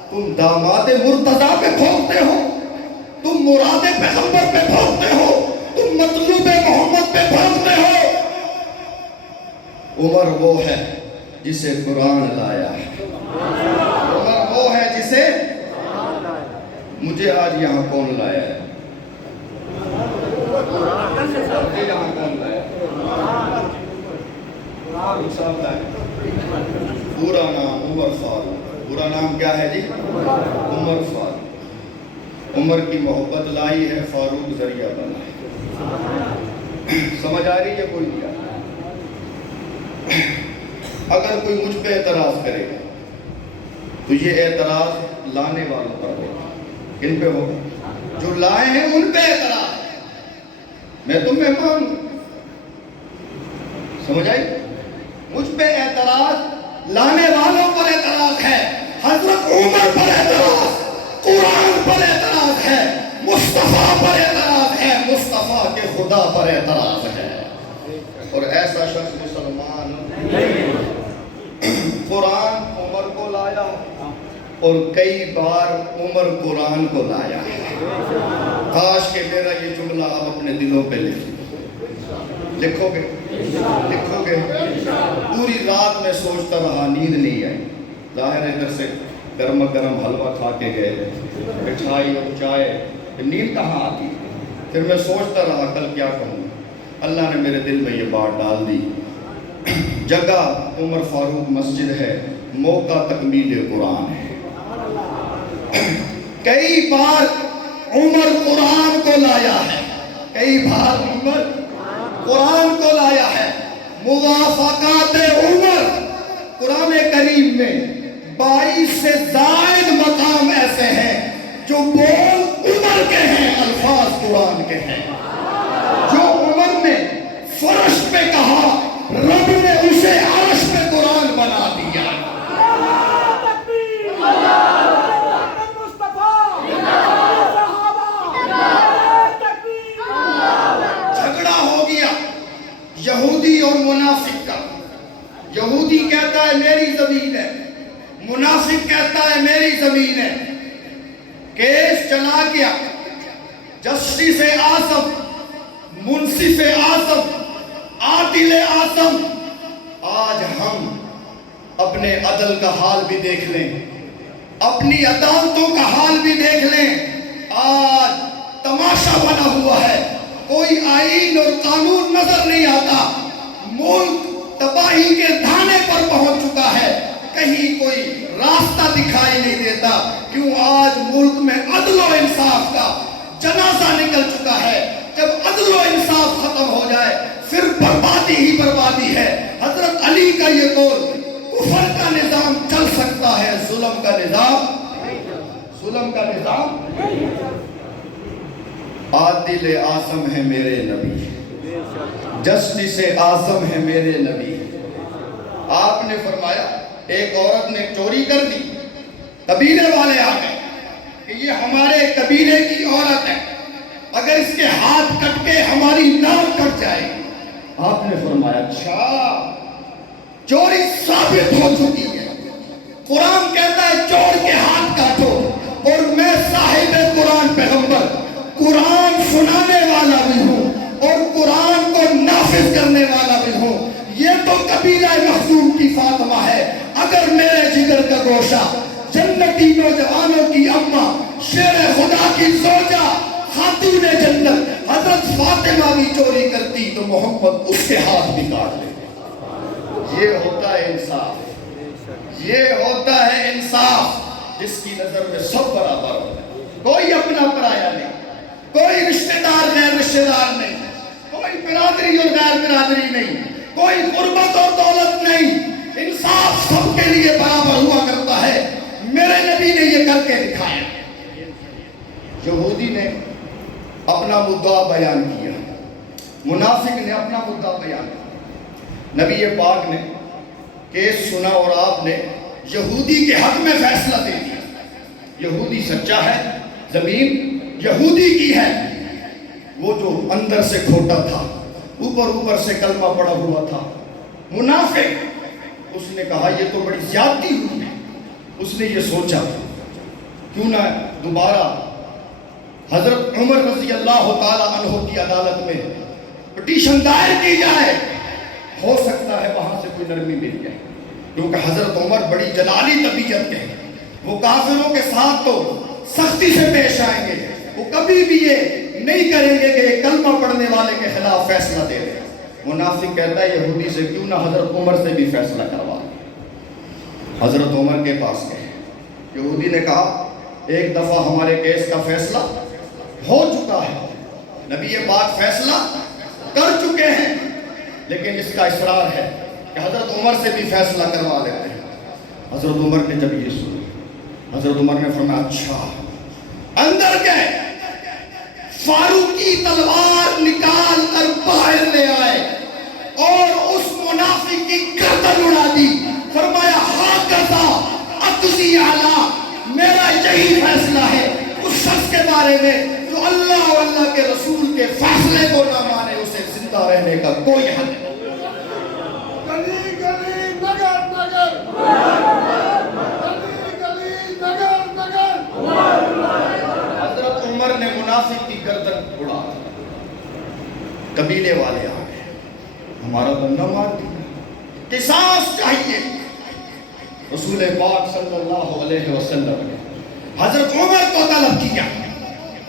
تم داماد مرتضیٰ پہ بھونکتے ہو، تم مراد پیغمبر پہ بھونکتے ہو، تم مطلوب محمد پہ بھونکتے ہو۔ عمر وہ ہے جسے قرآن لایا ہے، عمر وہ ہے جسے، مجھے آج یہاں کون لایا ہے؟ مجھے یہاں کون لایا ہے؟ پورا نام عمر فاروق، پورا نام کیا ہے جی؟ عمر فاروق، عمر کی محبت لائی ہے، فاروق ذریعہ بنا ہے۔ سمجھ آ رہی ہے کوئی کیا؟ اگر کوئی مجھ پہ اعتراض کرے گا تو یہ اعتراض لانے والوں پر ہوگا، کن پہ ہوگا؟ جو لائے ہیں ان پہ اعتراض، میں تم مہمان ہوں، سمجھ آئی؟ مجھ پہ اعتراض لانے والوں پر اعتراض ہے، حضرت عمر پر اعتراض، قرآن پر اعتراض ہے، مصطفیٰ پر اعتراض ہے، مصطفیٰ کے خدا پر اعتراض ہے، اور ایسا شخص مسلمان نہیں۔ قرآن عمر کو لایا اور کئی بار عمر قرآن کو لایا ہے۔ کاش کہ میرا یہ جملہ آپ اپنے دلوں پہ لکھو گے، لکھو گے، پوری رات میں سوچتا رہا، نیند نہیں آئی، ظاہر ہے ادھر سے گرم گرم حلوہ کھا کے گئے، مٹھائی اور چائے، نیند کہاں آتی؟ پھر میں سوچتا رہا کل کیا کہوں، اللہ نے میرے دل میں یہ بات ڈال دی، جگہ عمر فاروق مسجد ہے، موقع تکمیل قرآن ہے۔ کئی بار عمر قرآن کو لایا ہے، کئی بار عمر قرآن کو لایا ہے۔ موافقات عمر، قرآن کریم میں 22 سے زائد مقام ایسے ہیں جو بول عمر کے ہیں، الفاظ قرآن کے ہیں۔ جو عمر نے فرش پہ کہا، رب نے اسے عرش پہ قرآن بنا دیا۔ جھگڑا ہو گیا یہودی اور منافق کا، یہودی کہتا ہے میری زمین ہے، منافق کہتا ہے میری زمین ہے، کیس چلا گیا، جسٹس اعظم، منصف اعظم، عادل اعظم، آج ہم اپنے عدل کا حال بھی دیکھ لیں، اپنی عدالتوں کا حال بھی دیکھ لیں، آج تماشا بنا ہوا ہے، کوئی آئین اور قانون نظر نہیں آتا، ملک تباہی کے دھانے پر پہنچ چکا ہے، کہیں کوئی راستہ دکھائی نہیں دیتا، کیوں؟ آج ملک میں عدل و انصاف کا جنازہ نکل چکا ہے۔ جب عدل و انصاف ختم ہو جائے پھر بربادی ہی بربادی ہے۔ حضرت علی کا یہ قول، کفر کا نظام چل سکتا ہے، ظلم کا نظام عادل اعظم ہے میرے نبی، جسٹس اعظم ہے میرے نبی۔ آپ نے فرمایا ایک عورت نے چوری کر دی، قبیلے والے آ گئے کہ یہ ہمارے قبیلے کی عورت ہے، اگر اس کے ہاتھ کٹ کے ہماری ناک کٹ جائے گی۔ آپ نے فرمایا اچھا، چوری ثابت ہو چکی ہے. قرآن کہتا ہے چور کے ہاتھ کاٹو. اور میں صاحب قرآن پیغمبر قرآن سنانے والا بھی ہوں اور قرآن کو نافذ کرنے والا بھی ہوں. یہ تو قبیلہ مخزوم کی فاطمہ ہے. اگر میرے جگر کا گوشہ جنتی نوجوانوں کی اماں شیر خدا کی زوجہ خاتون جنت حضرت فاطمہ بھی چوری کرتی تو محمد اس کے ہاتھ بھی کاٹ لیتے. یہ ہوتا ہے انصاف. یہ ہوتا ہے انصاف جس کی نظر میں سب برابر ہوتا ہے. کوئی اپنا پرایا نہیں, کوئی رشتہ دار غیر رشتہ دار نہیں, کوئی برادری اور غیر برادری نہیں, کوئی غربت اور دولت نہیں. انصاف سب کے لیے برابر ہوا کرتا ہے. میرے نبی نے یہ کر کے دکھایا. یہودی نے اپنا مدعا بیان کیا, منافق نے اپنا مدعا بیان کیا. نبی پاک نے کیس سنا اور آپ نے یہودی کے حق میں فیصلہ دے دیا. یہودی سچا ہے, زمین یہودی کی ہے. وہ جو اندر سے کھوٹا تھا, اوپر سے کلمہ پڑا ہوا تھا, منافق, اس نے کہا یہ تو بڑی زیادتی ہوئی ہے. اس نے یہ سوچا کیوں نہ دوبارہ حضرت عمر رضی اللہ تعالی عنہ کی عدالت میں پٹیشن دائر کی جائے, ہو سکتا ہے وہاں سے کوئی نرمی مل جائے. کیونکہ حضرت عمر بڑی جلالی طبیعت کے ہیں. وہ کافروں کے ساتھ تو سختی سے پیش آئیں گے, وہ کبھی بھی یہ نہیں کریں گے کہ یہ کلمہ پڑھنے والے کے خلاف فیصلہ دے دیں. منافق کہتا ہے یہودی سے کیوں نہ حضرت عمر سے بھی فیصلہ کروا. حضرت عمر کے پاس گئے. یہودی نے کہا ایک دفعہ ہمارے کیس کا فیصلہ ہو چکا ہے, نبی پاک فیصلہ کر چکے ہیں, لیکن اس کا اصرار ہے کہ حضرت عمر سے بھی فیصلہ کروا لیتے ہیں. حضرت عمر نے جب یہ سنا, حضرت عمر نے فرمایا اچھا. اندر گئے, فاروقی تلوار نکال کر باہر لے آئے اور اس منافق کی گردن اڑا دی. فرمایا ہاکذا اقضی اعلیٰ, میرا یہی فیصلہ ہے اس شخص کے بارے میں جو اللہ اور اللہ کے رسول کے فیصلے کو نہ مانے, اسے زندہ رہنے کا کوئی حق نہیں. گلی گلی نگر نگر, گلی گلی نگر نگر. حضرت عمر نے منافق کی گردن اڑا. قبیلے والے آ گئے, ہمارا بندہ مار دیا, قصاص چاہیے. رسول پاک صلی اللہ علیہ وسلم نے حضرت عمر کو طلب کیا.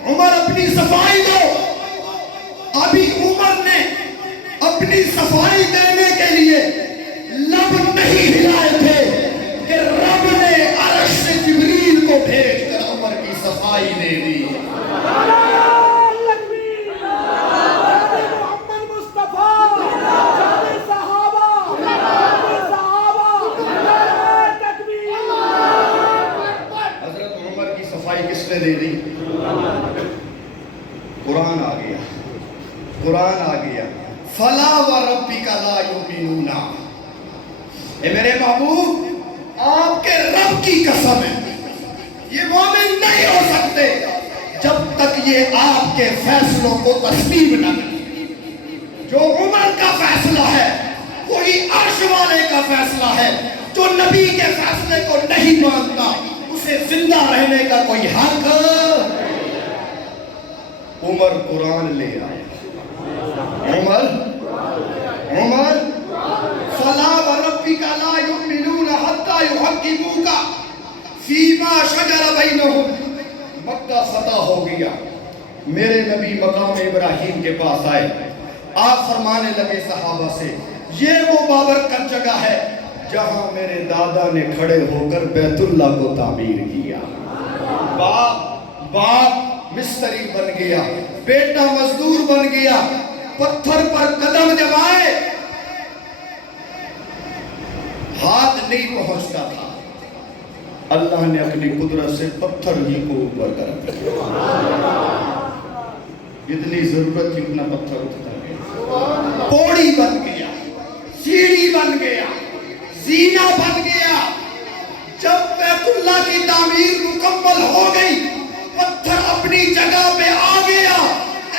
عمر اپنی صفائی دو. ابھی عمر نے اپنی صفائی دینے کے لیے لب نہیں ہلائے تھے کہ رب نے عرش سے جبریل کو بھیج کر عمر کی صفائی دے دی. دے دی. قرآن آ گیا, قرآن آ گیا. فلا وربک لا یؤمنون, اے میرے محبوب آپ کے رب کی قسم ہے یہ مومن نہیں ہو سکتے جب تک یہ آپ کے فیصلوں کو تسلیم نہ کریں. جو عمر کا فیصلہ ہے وہی عرش والے کا فیصلہ ہے. جو نبی کے فیصلے کو نہیں مانتا اسے زندہ رہنے کا کوئی حق. عمر قرآن لے آئے. عمر فلا وربک لا یؤمنون حتی یحکموک فیما شجر بینہم. مکہ فتح ہو گیا. میرے نبی مقام ابراہیم کے پاس آئے. آپ فرمانے لگے صحابہ سے یہ وہ بابرکت جگہ ہے جہاں میرے دادا نے کھڑے ہو کر بیت اللہ کو تعمیر کیا. باپ مستری بن گیا, بیٹا مزدور بن گیا, پتھر پر قدم جمائے, ہاتھ نہیں پہنچتا تھا. اللہ نے اپنی قدرت سے پتھر ہی کو اوپر کر دیا. جتنی ضرورت تھی اتنا پتھر اٹھتا گیا. پوڑی بن گیا, سیڑھی بن گیا, زینہ بن گیا. جب بیت اللہ کی تعمیر مکمل ہو گئی پتھر اپنی جگہ پہ آ گیا.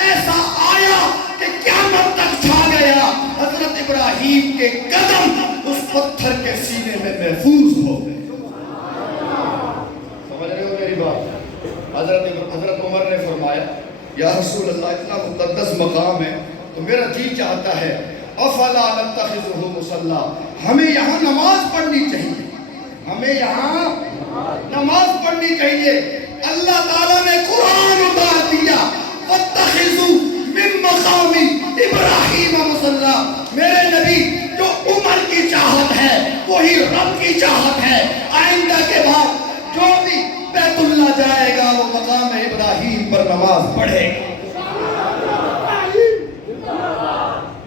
ایسا آیا کہ قیامت تک چھا گیا. حضرت ابراہیم کے قدم اس پتھر کے سینے میں محفوظ ہو گئے. سمجھ رہے ہو میری بات؟ حضرت عمر نے فرمایا یا رسول اللہ اتنا مقدس مقام ہے تو میرا جی چاہتا ہے افلا نتخذہ مصلی، ہمیں یہاں نماز پڑھنی چاہیے، ہمیں یہاں نماز پڑھنی چاہیے. اللہ تعالیٰ نے قرآن اتار دیا واتخذوا من مقام ابراہیم مصلی. میرے نبی جو عمر کی چاہت ہے وہی رب کی چاہت ہے. آئندہ کے بعد جو بھی بیت اللہ جائے گا وہ مقام ابراہیم پر نماز پڑھے گا.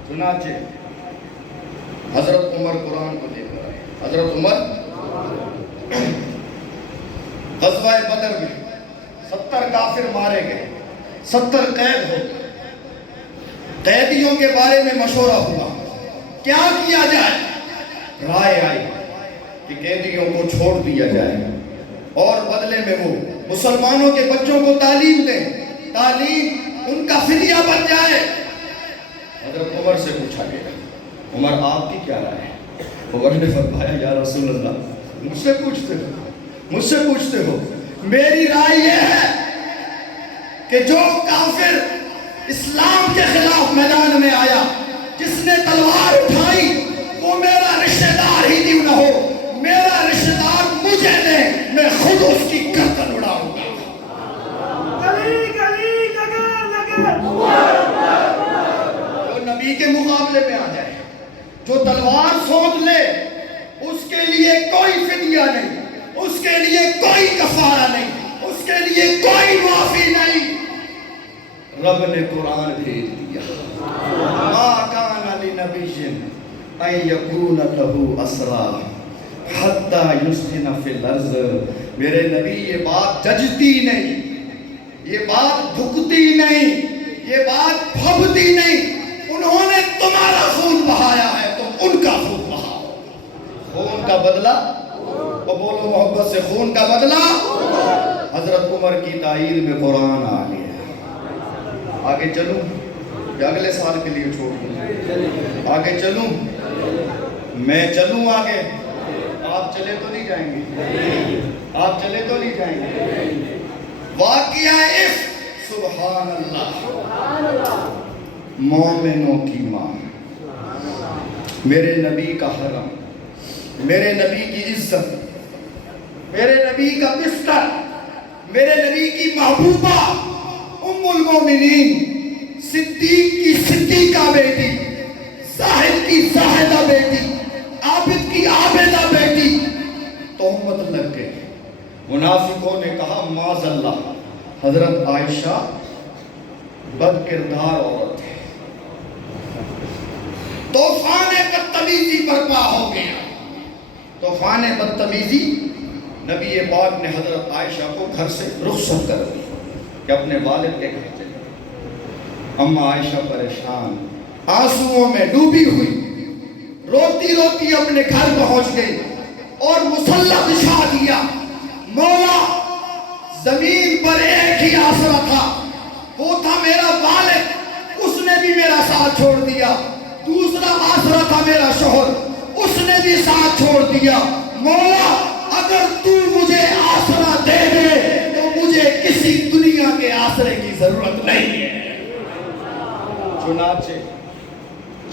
چنانچہ حضرت عمر قرآن کو دیکھ رہا ہے. حضرت عمر غزوہ بدر میں 70 کافر مارے گئے، 70 قید ہو گئے. قیدیوں کے بارے میں مشورہ ہوا کیا کیا جائے. رائے آئی کہ قیدیوں کو چھوڑ دیا جائے اور بدلے میں وہ مسلمانوں کے بچوں کو تعلیم دیں، تعلیم ان کا فدیہ بن جائے. حضرت عمر سے پوچھا گیا عمر آپ کی کیا رائے ہے؟ عمر نے فرمایا یا رسول اللہ مجھ سے پوچھتے ہو میری رائے یہ ہے کہ جو کافر اسلام کے خلاف میدان میں آیا جس نے تلوار اٹھائی وہ میرا رشتہ دار ہی کیوں نہ ہو، میرا رشتہ دار مجھے دے، میں خود اس کی گردن اڑاؤں گا. جو نبی کے مقابلے میں آ جائے، جو تلوار سونپ لے، اس کے لیے کوئی فدیہ نہیں، اس کے لیے کوئی کفارہ نہیں، اس کے لیے کوئی معافی نہیں. رب نے قرآن بھیج دیا ما کان لنبی ان یکون لہ اسریٰ حتی یسخن فی الارض. میرے نبی یہ بات ججتی نہیں، یہ بات دھکتی نہیں، یہ بات پھبتی نہیں. انہوں نے تمہارا خون بہایا ہے تم ان کا خون بہاؤ. خون کا بدلہ وہ بولو محبت سے، خون کا بدلہ. حضرت عمر کی تائید میں قرآن آ گیا. آگے چلوں یا اگلے سال کے لیے چھوڑ دوں؟ آگے چلوں، میں چلوں آگے. آپ چلے تو نہیں جائیں گے؟ آپ چلے تو نہیں جائیں گے؟ واقعہ سبحان اللہ. مومنوں کی ماں، میرے نبی کا حرم، میرے نبی کی عزت، میرے نبی کا بستر، میرے نبی کی محبوبہ ام المومنین، صدیق کی صدیقہ بیٹی، زاہد کی زاہدہ بیٹی، عابد کی عابدہ بیٹی تہمت لگ گئی. منافقوں نے کہا معاذ اللہ حضرت عائشہ بد کردار عورت ہے. طوفان بدتمیزی برپا ہو گیا. طوفان بدتمیزی. نبی پاک نے حضرت عائشہ کو گھر سے رخصت کر دی کہ اپنے والد کے گھر چلے. اما عائشہ پریشان آنسوؤں میں ڈوبی ہوئی روتی روتی اپنے گھر پہنچ گئی اور مصلی بچھا دیا. مولا زمین پر ایک ہی آسرا تھا، وہ تھا میرا والد، اس نے بھی میرا ساتھ چھوڑ دیا. دوسرا آسرا تھا میرا شوہر، اس نے بھی ساتھ چھوڑ دیا. مولا اگر تو مجھے آسرا دے دے تو مجھے کسی دنیا کے آسرے کی ضرورت نہیں ہے. چنانچہ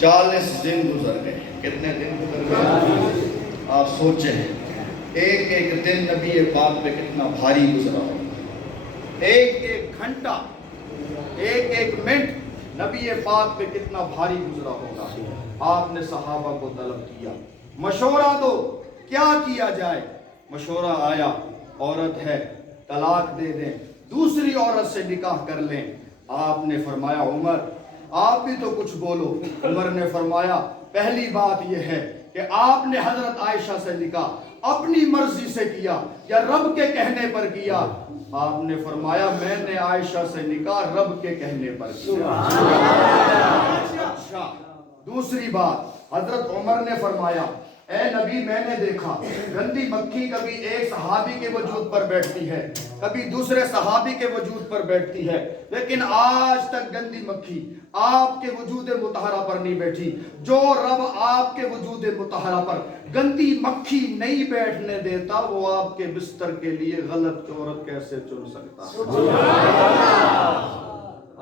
40 دن گزر گئے. کتنے دن گزر گئے؟ آپ سوچیں ایک ایک دن نبی پاک پہ کتنا بھاری گزرا ہوگا. ایک ایک گھنٹہ، ایک ایک منٹ نبی پاک پہ کتنا بھاری گزرا ہوگا. آپ نے صحابہ کو طلب کیا مشورہ دو کیا کیا جائے. مشورہ آیا عورت ہے طلاق دے دیں، دوسری عورت سے نکاح کر لیں. آپ نے فرمایا عمر آپ بھی تو کچھ بولو. عمر نے فرمایا پہلی بات یہ ہے کہ آپ نے حضرت عائشہ سے نکاح اپنی مرضی سے کیا یا رب کے کہنے پر کیا؟ آپ نے فرمایا میں نے عائشہ سے نکاح رب کے کہنے پر کیا. اچھا دوسری بات حضرت عمر نے فرمایا اے نبی میں نے دیکھا گندی مکھی کبھی ایک صحابی کے وجود پر بیٹھتی ہے، کبھی دوسرے صحابی کے وجود پر بیٹھتی ہے، لیکن آج تک گندی مکھی آپ کے وجود مطہرہ پر نہیں بیٹھی۔ جو رب آپ کے وجود مطہرہ پر گندی مکھی نہیں بیٹھنے دیتا، وہ آپ کے بستر کے لیے غلط عورت کیسے چن سکتا؟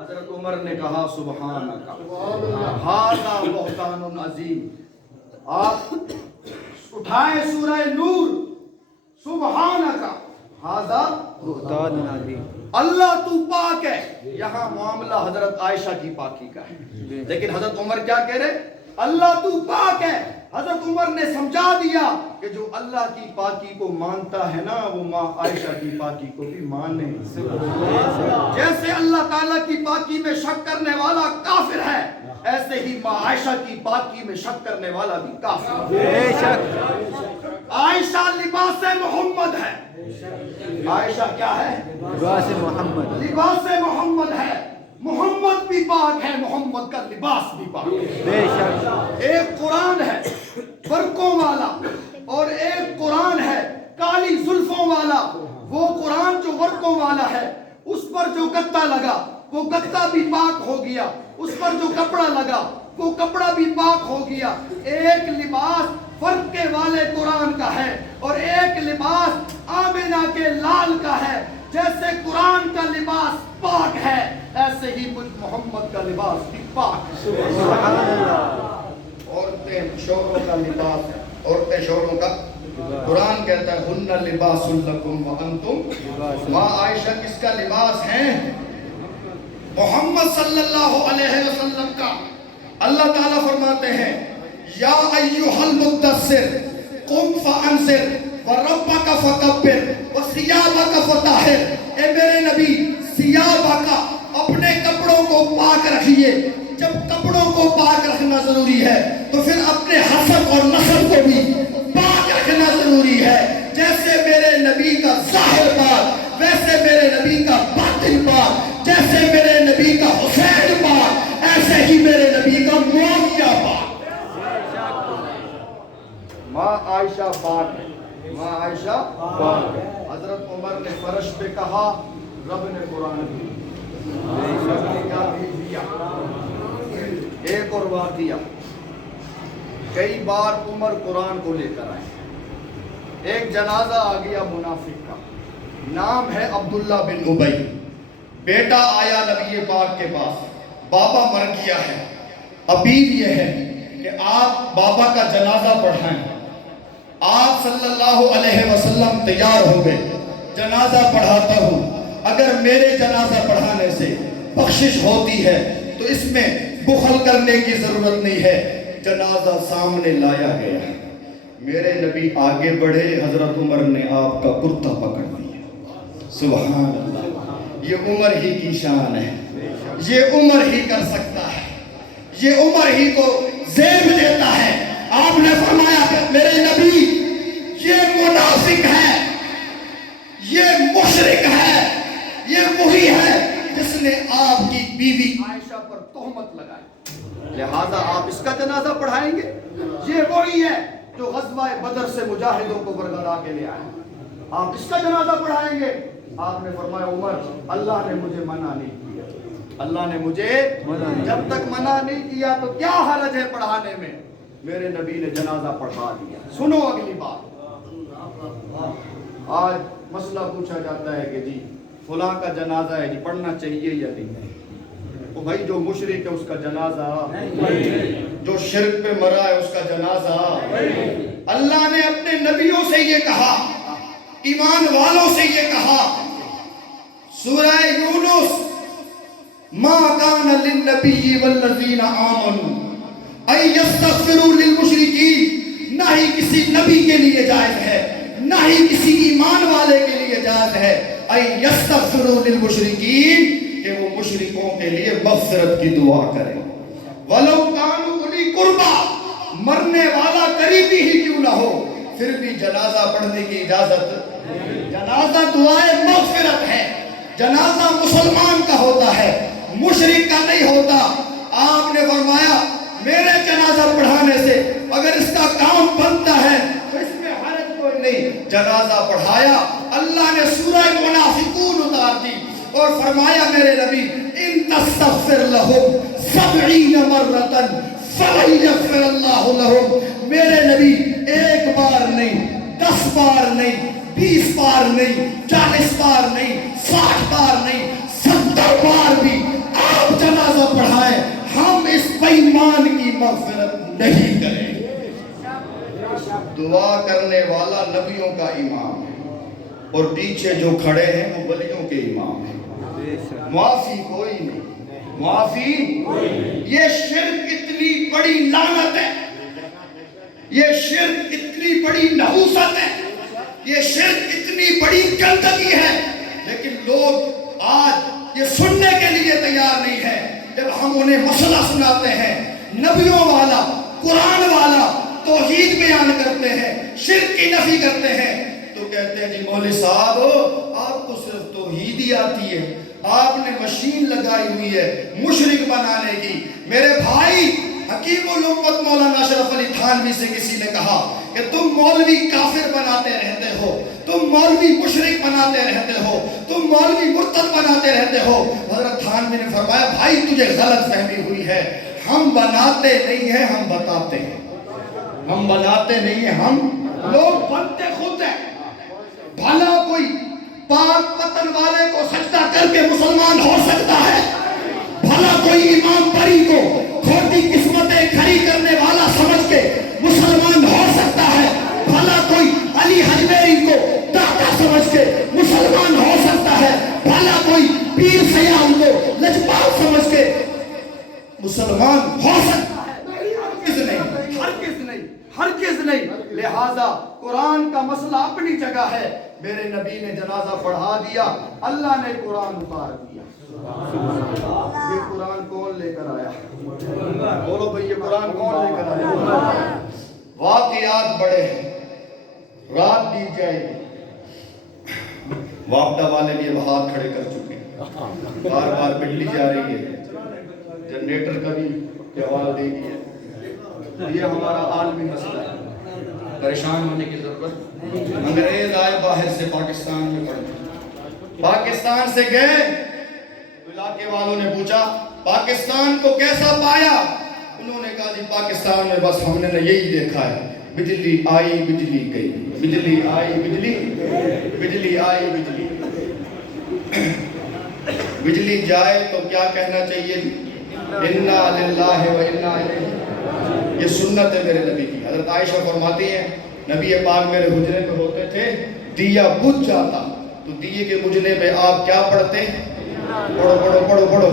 حضرت عمر نے کہا سبحانک ھذا بہتان عظیم۔ آپ اٹھائیں سورہ نور، سبحانک ھذا بہتان عظیم، اللہ تو پاک ہے۔ یہاں معاملہ حضرت عائشہ کی پاکی کا ہے، لیکن حضرت عمر کیا کہہ رہے؟ اللہ تو پاک ہے۔ حضرت عمر نے سمجھا دیا کہ جو اللہ کی پاکی کو مانتا ہے نا، وہ ماں عائشہ کی پاکی کو بھی مانے۔ جیسے اللہ تعالیٰ کی پاکی میں شک کرنے والا کافر ہے، ایسے ہی ماں عائشہ کی پاکی میں شک کرنے والا بھی کافر ہے۔ عائشہ لباس محمد ہے۔ عائشہ کیا ہے؟ لباس محمد، لباس محمد ہے۔ محمد بھی پاک ہے، محمد کا لباس بھی پاک ہے۔ ایک قرآن ہے برقوں والا اور ایک قرآن ہے کالی زلفوں والا۔ وہ قرآن جو ورقوں والا ہے، اس پر جو گتا لگا وہ گتا بھی پاک ہو گیا، اس پر جو کپڑا لگا وہ کپڑا بھی پاک ہو گیا۔ ایک لباس فرقے والے قرآن کا ہے اور ایک لباس آمنہ کے لال کا ہے۔ جیسے قرآن کا لباس پاک ہے، ایسے ہی مجھ محمد کا لباس بھی پاک ہے۔ سبحان اللہ۔ عورتیں شوروں کا لباس ہے، عورتیں شوروں کا، قرآن کہتا ہے ہن لباس لکم وانتم، ماں عائشہ کس کا لباس ہیں؟ محمد صلی اللہ علیہ وسلم کا۔ اللہ تعالیٰ فرماتے ہیں یا ایھا المدثر قم فانذر وربک فکبر وثیابک فطہر۔ اے میرے نبی ثیابک، اپنے کپڑوں کو پاک رکھیے۔ جب کپڑوں کو پاک رکھنا ضروری ہے تو پھر اپنے حسب اور نسب کو بھی پاک رکھنا ضروری ہے۔ جیسے میرے نبی کا ظاہر پاک، ویسے میرے نبی کا باطن پاک، جیسے میرے نبی کا حسین پاک، ایسے ہی میرے نبی کا معاویہ پاک۔ ماں عائشہ پاک ہے، ماں عائشہ پاک ہے۔ حضرت عمر نے فرش پہ کہا، رب نے قرآن بھی دیا۔ ایک اور واقعہ، کئی بار عمر قرآن کو لے کر آئے۔ ایک جنازہ آ گیا منافق کا، نام ہے عبداللہ بن ابی۔ بیٹا آیا نبی پاک کے پاس، بابا مر گیا ہے، ابیب یہ ہے کہ آپ بابا کا جنازہ پڑھائیں۔ آپ صلی اللہ علیہ وسلم تیار ہو گئے، جنازہ پڑھاتا ہوں، اگر میرے جنازہ پڑھانے سے بخشش ہوتی ہے تو اس میں بخل کرنے کی ضرورت نہیں ہے۔ جنازہ سامنے لایا گیا، میرے نبی آگے بڑھے، حضرت عمر نے آپ کا کرتا پکڑ لیا۔ سبحان اللہ، یہ عمر ہی کی شان ہے، یہ عمر ہی کر سکتا ہے، یہ عمر ہی کو زیب دیتا ہے۔ آپ نے فرمایا کہ میرے نبی یہ منافق ہے، یہ مشرک ہے، یہ وہی ہے جس نے آپ کی بیوی عائشہ پر تہمت لگائی، لہذا آپ اس کا جنازہ پڑھائیں گے؟ یہ وہی ہے جو غزوہ بدر سے مجاہدوں کو برگرا کے لے آئے، آپ اس کا جنازہ پڑھائیں گے؟ آپ نے فرمایا عمر اللہ نے مجھے منع نہیں کیا، اللہ نے مجھے جب تک منع نہیں کیا تو کیا حرج ہے پڑھانے میں؟ میرے نبی نے جنازہ پڑھا دیا۔ سنو اگلی بات، آج مسئلہ پوچھا جاتا ہے کہ جی فلاں کا جنازہ ہے جی، پڑھنا چاہیے یا نہیں؟ تو بھائی جو مشرک ہے اس کا جنازہ، جو شرک پہ مرا ہے اس کا جنازہ۔ اللہ نے اپنے نبیوں سے یہ کہا، ایمان والوں سے یہ کہا، سورہ یونس، ما کان للنبی والذین آمنوا ان یستغفروا للمشرکین، نہ ہی کسی نبی کے لیے جائز ہے، نہ ہی کسی ایمان والے کے لیے جائز ہے ان یستغفروا للمشرکین، کہ وہ مشرکوں کے لیے مغفرت کی دعا کریں۔ وَلَوْ كَانُوا أُولِي قُرْبَىٰ، مرنے والا قریبی ہی کیوں نہ ہو، پھر بھی جنازہ پڑھنے کی اجازت۔ جنازہ دعائے مغفرت ہے، جنازہ مسلمان کا ہوتا ہے، مشرک کا نہیں ہوتا۔ آپ نے فرمایا میرے جنازہ پڑھانے سے اگر اس کا کام بنتا ہے تو اس میں حرج کوئی نہیں. جنازہ پڑھایا, اللہ نے سورہ منافقون اتار دی اور فرمایا میرے نبی ان تستغفر لہم 70 مرۃ فلن یغفر اللہ لہم. میرے نبی ایک بار نہیں, 10 بار نہیں, 20 بار نہیں, 40 بار نہیں, 60 بار نہیں, 70 بار بھی آپ جنازہ پڑھائیں, ہم اس بےایمان کی مغفرت نہیں کریں گے. دعا کرنے والا نبیوں کا امام ہے اور پیچھے جو کھڑے ہیں وہ ولیوں کے امام ہیں. معافی کوئی نہیں, معافی. یہ شرک اتنی بڑی لعنت ہے, یہ شرک اتنی بڑی نحوست ہے, یہ شرک اتنی بڑی گندگی ہے, لیکن لوگ آج یہ سننے کے لیے تیار نہیں ہے. جب ہم انہیں مسئلہ سناتے ہیں, نبیوں والا, قرآن والا, توحید بیان کرتے ہیں, شرک کی نفی کرتے ہیں, تو کہتے ہیں جی مولوی صاحب آپ کو صرف توحید ہی آتی ہے, آپ نے مشین لگائی ہوئی ہے مشرک بنانے کی. میرے بھائی حکیم الامت مولانا اشرف علی تھانوی سے کسی نے کہا کہ تم مولوی کافر بناتے رہتے ہو, تم مولوی مشرک بناتے رہتے ہو, تم مولوی مرتد بناتے رہتے ہو. حضرت تھانوی نے فرمایا بھائی تجھے غلط فہمی ہوئی ہے, ہم بناتے نہیں ہیں, ہم بتاتے ہیں. ہم بناتے نہیں ہیں, ہم لوگ بنتے خود ہیں. بھلا کوئی پاک پتن والے کو سجدہ کر کے مسلمان ہو سکتا ہے؟ بھلا کوئی امام پری کو کھوٹی قسمتیں کھڑی کرنے والا سمجھ کے مسلمان ہو سکتا ہے؟ بھلا کوئی علی حجویری کو داتا سمجھ کے مسلمان ہو سکتا ہے؟ بھلا کوئی پیر سیام کو لجپال سمجھ کے مسلمان ہو سکتا ہے؟ ہرگز نہیں, ہرگز نہیں, ہرگز نہیں. لہذا قرآن کا مسئلہ اپنی جگہ ہے. میرے نبی نے جنازہ پڑھا دیا, اللہ نے قرآن اتار دیا. یہ قرآن کون لے کر آیا؟ بولو بھئی یہ قرآن کون لے کر آیا؟ واقعات بڑے ہیں, رات دی جائے گی. واپڈا والے بھی اب ہاتھ کھڑے کر چکے ہیں, بار بار بجلی جا رہی ہے, جنریٹر کا بھی جواب دے دیا. یہ ہمارا عالمی مسئلہ ہے, پریشان ہونے کی ضرورت. انگریز آئے باہر سے پاکستان میں پڑھنے, پاکستان سے گئے, علاقے والوں نے پوچھا پاکستان کو کیسا پایا؟ انہوں نے کہا جی پاکستان میں بس ہم نے یہی دیکھا ہے, بجلی آئی بجلی گئی, بجلی آئی بجلی, بجلی آئی بجلی. بجلی جائے تو کیا کہنا چاہیے جی؟ انا للہ و انا الیہ. یہ سنت ہے میرے نبی کی. حضرت عائشہ فرماتی ہیں نبی پاک میرے حجرے میں ہوتے تھے, دیا بجھ جاتا تو دیے کے بجھنے میں آپ کیا پڑھتے؟ پڑھو پڑھو پڑھو پڑھو.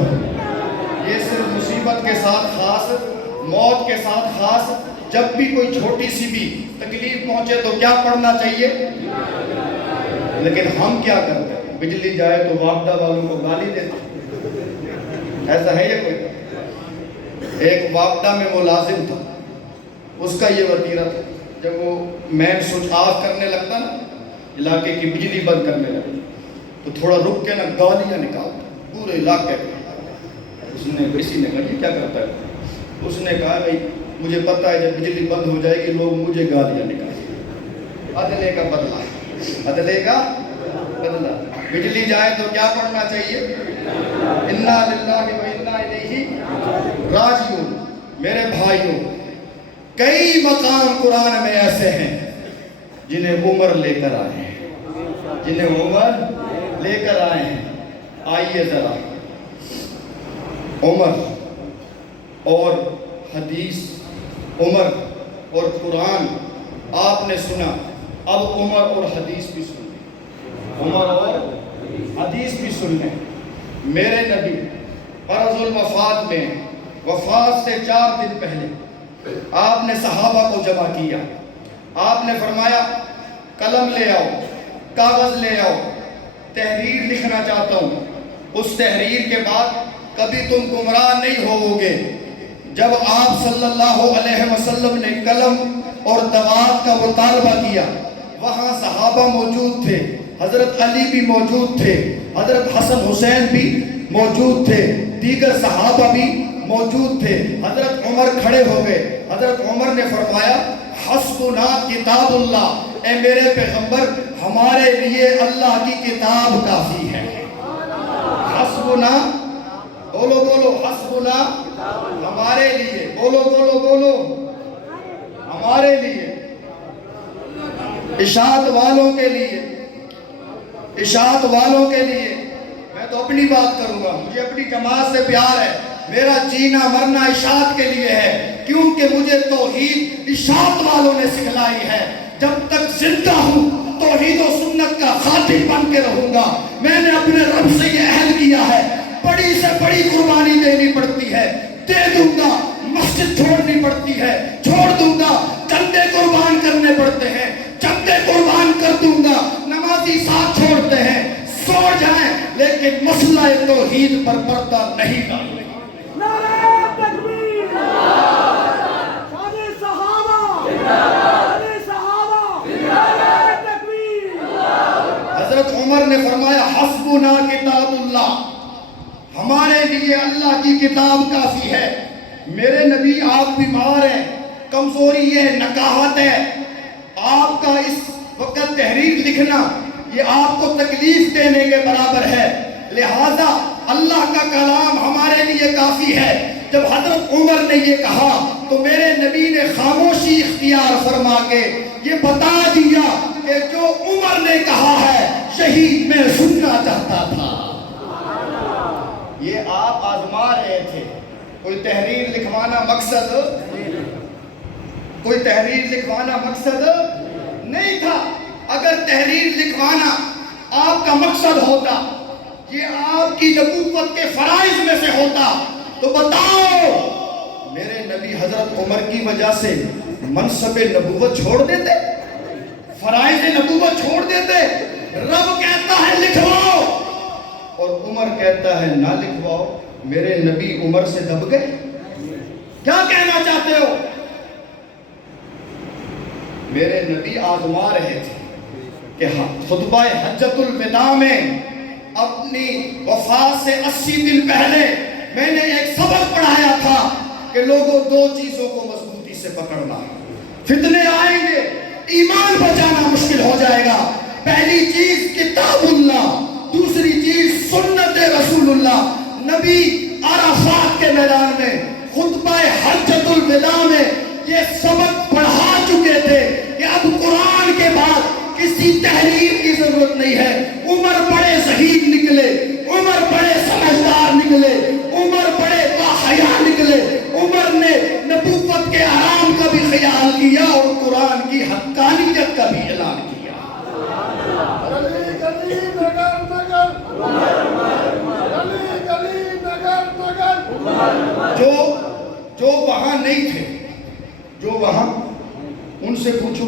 یہ صرف مصیبت کے ساتھ خاص, موت کے ساتھ خاص, جب بھی کوئی چھوٹی سی بھی تکلیف پہنچے تو کیا پڑھنا چاہیے. لیکن ہم کیا کرتے ہیں, بجلی جائے تو واپڈا والوں کو گالی دیتے. ایسا ہے یہ کوئی؟ ایک واپڈا میں ملازم تھا, اس کا یہ وتیرہ تھا, جب وہ مین سوئچ آف کرنے لگتا نا, علاقے کی بجلی بند کرنے لگتا, تو تھوڑا رک کے نا گالیاں نکالتا پورے علاقے میں. اس نے کسی نے کہا یہ کیا کرتا ہے؟ اس نے کہا بھائی مجھے پتہ ہے جب بجلی بند ہو جائے گی لوگ مجھے گالیاں نکالیں گے. عدلے کا بدلہ, عدلے کا بدلہ. بجلی جائے تو کیا پڑھنا چاہیے؟ انا للہ و انا الیہ راجعون. میرے بھائیوں, کئی مقام قرآن میں ایسے ہیں جنہیں عمر لے کر آئے ہیں, جنہیں عمر لے کر آئے ہیں. آئیے ذرا عمر اور حدیث, عمر اور قرآن آپ نے سنا, اب عمر اور حدیث بھی سنیں, عمر اور حدیث بھی سنیں. میرے نبی فرض الوفات میں وفات سے 4 دن پہلے آپ نے صحابہ کو جمع کیا. آپ نے فرمایا قلم لے آؤ, کاغذ لے آؤ, تحریر لکھنا چاہتا ہوں. اس تحریر کے بعد کبھی تم گمراہ نہیں ہوگے. جب آپ صلی اللہ علیہ وسلم نے قلم اور دوات کا مطالبہ کیا, وہاں صحابہ موجود تھے, حضرت علی بھی موجود تھے, حضرت حسن حسین بھی موجود تھے, دیگر صحابہ بھی موجود تھے. حضرت عمر کھڑے ہو گئے, حضرت عمر نے فرمایا حسبنا کتاب اللہ، اے میرے پیغمبر ہمارے لیے اللہ کی کتاب کافی ہے۔ حسبنا، بولو بولو، حسبنا ہمارے لیے، بولو بولو بولو، ہمارے لیے، اشاعت والوں کے لیے، اشاعت والوں کے لیے۔ میں تو اپنی بات کروں گا، مجھے اپنی جماعت سے پیار ہے، میرا جینا مرنا اشاعت کے لیے ہے، کیونکہ مجھے توحید اشاعت والوں نے سکھلائی ہے۔ جب تک زندہ ہوں توحید و سنت کا خادم بن کے رہوں گا۔ میں نے اپنے رب سے یہ عہد کیا ہے، بڑی سے بڑی قربانی دینی پڑتی ہے، دے دوں گا، مسجد چھوڑنی پڑتی ہے، چھوڑ دوں گا، چندے قربان کرنے پڑتے ہیں، چندے قربان کر دوں گا، نمازی ساتھ چھوڑتے ہیں، سو جائیں لیکن مسئلہ توحید پر پردہ نہیں ڈالیں۔ نعرہ تکبیر، شان صحابہ، شان صحابہ، نعرہ تکبیر۔ حضرت عمر نے فرمایا حسبنا کتاب اللہ، ہمارے لیے اللہ کی کتاب کافی ہے۔ میرے نبی آپ بیمار ہیں، کمزوری ہے، نکاہت ہے، آپ کا اس وقت تحریر لکھنا یہ آپ کو تکلیف دینے کے برابر ہے، لہذا اللہ کا کلام ہمارے لیے کافی ہے۔ جب حضرت عمر نے یہ کہا تو میرے نبی نے خاموشی اختیار فرما کے یہ بتا دیا کہ جو عمر نے کہا ہے شہید میں سننا چاہتا تھا۔ یہ آپ آزما رہے تھے، کوئی تحریر لکھوانا مقصد، کوئی تحریر لکھوانا مقصد نہیں تھا۔ اگر تحریر لکھوانا آپ کا مقصد ہوتا، یہ آپ کی نبوت کے فرائض میں سے ہوتا، تو بتاؤ میرے نبی حضرت عمر کی وجہ سے منصب نبوت چھوڑ دیتے، فرائض نبوت چھوڑ دیتے؟ رب کہتا ہے لکھواؤ اور عمر کہتا ہے نہ لکھواؤ۔ میرے نبی عمر سے دب گئے؟ کیا کہنا چاہتے ہو؟ میرے نبی آزما رہے تھے کہ خطبہ حجۃ الوداع میں اپنی وفات سے 80 دن پہلے میں نے ایک سبق پڑھایا تھا کہ لوگوں دو چیزوں کو مضبوطی سے پکڑنا، فتنے آئیں گے، ایمان بچانا مشکل ہو جائے گا۔ پہلی چیز کتاب اللہ، دوسری چیز سنت رسول اللہ۔ نبی عرفات کے میدان میں خطبہ حجۃ الوداع میں یہ سبق پڑھا چکے تھے کہ اب قرآن کے بعد کسی تحریر کی ضرورت نہیں ہے۔ عمر بڑے شہید نکلے، عمر بڑے سمجھدار نکلے، عمر بڑے باحیا نکلے۔ عمر نے نبوت کے حرام کا بھی خیال کیا اور قرآن کی حقانیت کا بھی اعلان کیا۔ گلی گلی نگر نگر، گلی گلی نگر نگر۔ جو وہاں نہیں تھے، جو وہاں، ان سے پوچھو،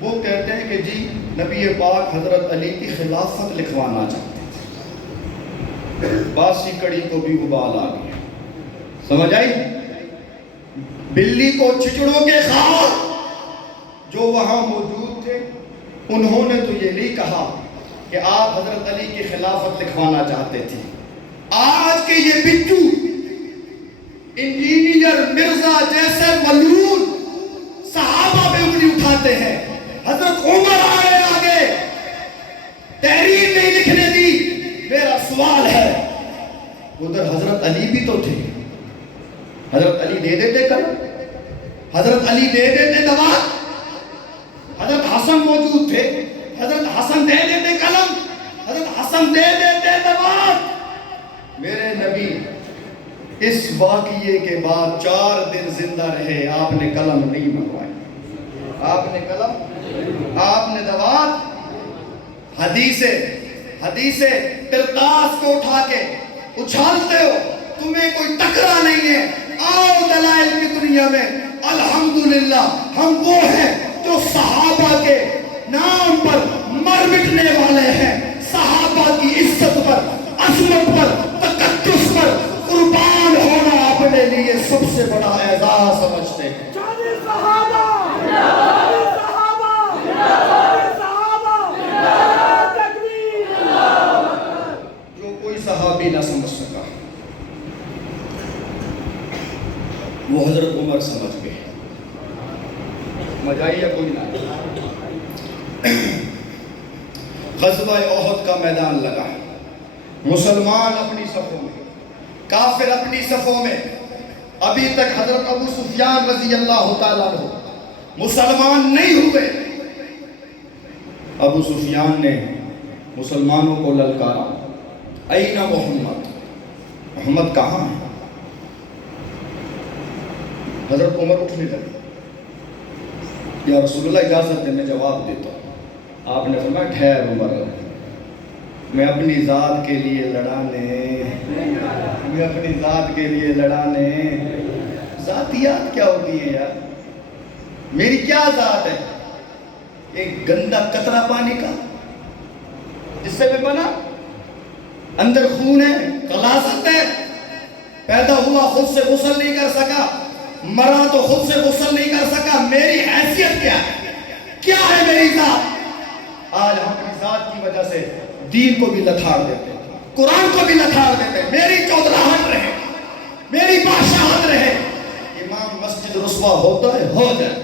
وہ کہتے ہیں کہ جی نبی پاک حضرت علی کی خلافت لکھوانا چاہتے تھے۔ باسی کڑی کو بھی ابال آ گیا، سمجھ آئی؟ بلی کو چچڑوں کے خواب۔ جو وہاں موجود تھے انہوں نے تو یہ نہیں کہا کہ آپ حضرت علی کی خلافت لکھوانا چاہتے تھے۔ آج کے یہ بچو انجینئر مرزا جیسے ملعون صحابہ پہ انگلی اٹھاتے ہیں۔ حضرت عمر آئے آگے، تحریر نہیں لکھنے دی۔ میرا سوال ہے، ادھر حضرت علی بھی تو تھے، حضرت علی دے دیتے کل، حضرت علی دے دیتے دوات، حضرت حسن موجود تھے، حضرت حسن دے دیتے قلم، حضرت حسن دے دیتے دوات۔ میرے نبی اس واقعے کے بعد 4 دن زندہ رہے، آپ نے قلم نہیں منگوائی، آپ نے قلم، آپ نے دوات۔ حدیث ترتاس کو اٹھا کے اچھالتے ہو، تمہیں کوئی ٹکرا نہیں ہے۔ آؤ دلائل کی دنیا میں، الحمدللہ ہم وہ ہیں جو صحابہ کے نام پر مر مٹنے والے ہیں، صحابہ کی عزت پر، عظمت پر، تقدس پر قربان ہونا اپنے لیے سب سے بڑا اعزاز سمجھتے ہیں۔ شان صحابہ، شان صحابہ، شان صحابہ، نعرہ تکبیر۔ جو کوئی صحابی نہ سمجھ سکا وہ حضرت عمر سمجھ گئے۔ غزوہ احد کا میدان لگا، مسلمان اپنی صفوں میں، کافر اپنی صفوں میں. ابھی تک حضرت ابو سفیان رضی اللہ تعالیٰ عنہ مسلمان نہیں ہوئے. ابو سفیان نے مسلمانوں کو للکارا، این محمد، محمد کہاں ہے؟ حضرت عمر اٹھنے لگے، یا رسول اللہ اجازت دیں میں جواب دیتا ہوں. آپ نے فرمایا ٹھہر عمر، میں اپنی ذات کے لیے لڑانے، میں اپنی ذات کے لیے لڑانے. ذاتیات کیا ہوتی ہیں یار؟ میری کیا ذات ہے؟ ایک گندا قطرہ پانی کا جس سے میں بنا، اندر خون ہے، غلاظت ہے، پیدا ہوا خود سے غسل نہیں کر سکا، مرا تو خود سے غسل نہیں کر سکا. میری حیثیت کیا ہے؟ کیا ہے میری ذات؟ آج ہم اپنی ذات کی وجہ سے دین کو بھی لتھاڑ دیتے ہیں، قرآن کو بھی لتھاڑ دیتے ہیں. میری چودراہٹ رہے، میری بادشاہت رہے. امام مسجد رسوا ہوتا ہے، ہو جائے.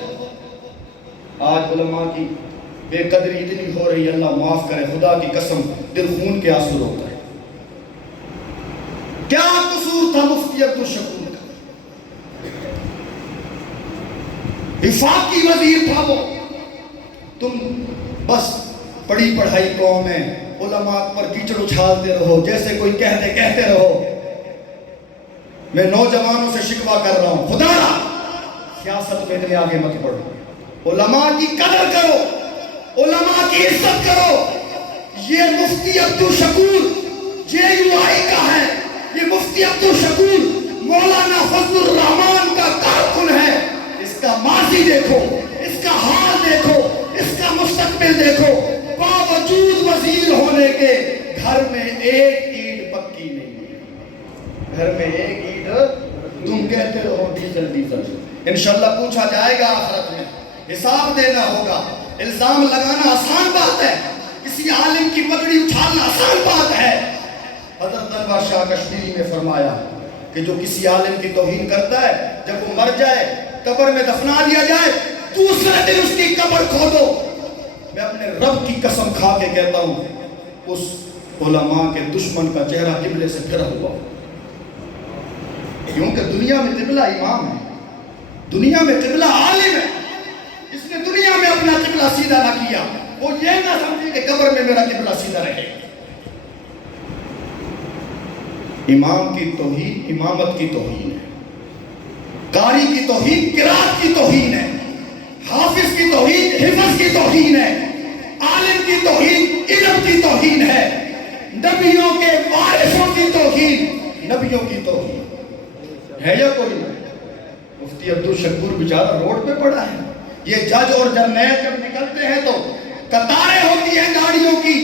آج علماء کی بے قدری اتنی ہو رہی ہے، اللہ معاف کرے، خدا کی قسم دل خون کے آنسو روتا ہے. کیا قصور تھا مفتی عبدالشکور کا؟ وفاقی وزیر تھا وہ. تم بس پڑھی پڑھائی قوم میں علماء پر کیچڑ اچھالتے رہو، جیسے کوئی کہتے رہو. میں نوجوانوں سے شکوہ کر رہا ہوں، خدا را سیاست میں اتنے آگے مت بڑھو. علماء کی قدر کرو، علماء کی عزت کرو. یہ مفتی عبدالشکور JUI کا ہے، یہ مفتی عبدالشکور مولانا فضل الرحمان کا کارکن ہے. اس کا ماضی دیکھو، اس کا حال دیکھو، اس کا مستقبل دیکھو. باوجود وزیر ہونے کے گھر میں ایک اینٹ پکی نہیں ہے، گھر میں ایک اینٹ. تم کہتے رہو ڈیزل ڈیزل. انشاءاللہ پوچھا جائے گا آخرت میں، حساب دینا ہوگا. الزام لگانا آسان بات ہے، کسی عالم کی پگڑی اچھالنا آسان بات ہے. حضرت انور شاہ کشمیری نے فرمایا کہ جو کسی عالم کی توہین کرتا ہے، جب وہ مر جائے قبر میں دفنا دیا جائے، دوسرے دن اس کی قبر کھودو. میں اپنے رب کی قسم کھا کے کہتا ہوں، اس علماء کے دشمن کا چہرہ قبلے سے پھرا ہوا. کیونکہ دنیا میں قبلہ امام ہے، دنیا میں قبلہ عالم ہے. اس نے دنیا میں اپنا قبلہ سیدھا نہ کیا، وہ یہ نہ سمجھے کہ قبر میں میرا قبلہ سیدھا رہے. امام کی توہین امامت کی توہین ہے، قاری کی توہین قرات کی توہین ہے، حافظ کی توہین حفظ کی توہین ہے، عالم کی توہین علم کی توہین ہے، نبیوں کے وارثوں کی توہین نبیوں کی توہین ہے. یا کوئی مفتی عبدالشکور بیچارہ روڈ پہ پڑا ہے. یہ جج اور جرنیل جب نکلتے ہیں تو قطاریں ہوتی ہیں گاڑیوں کی،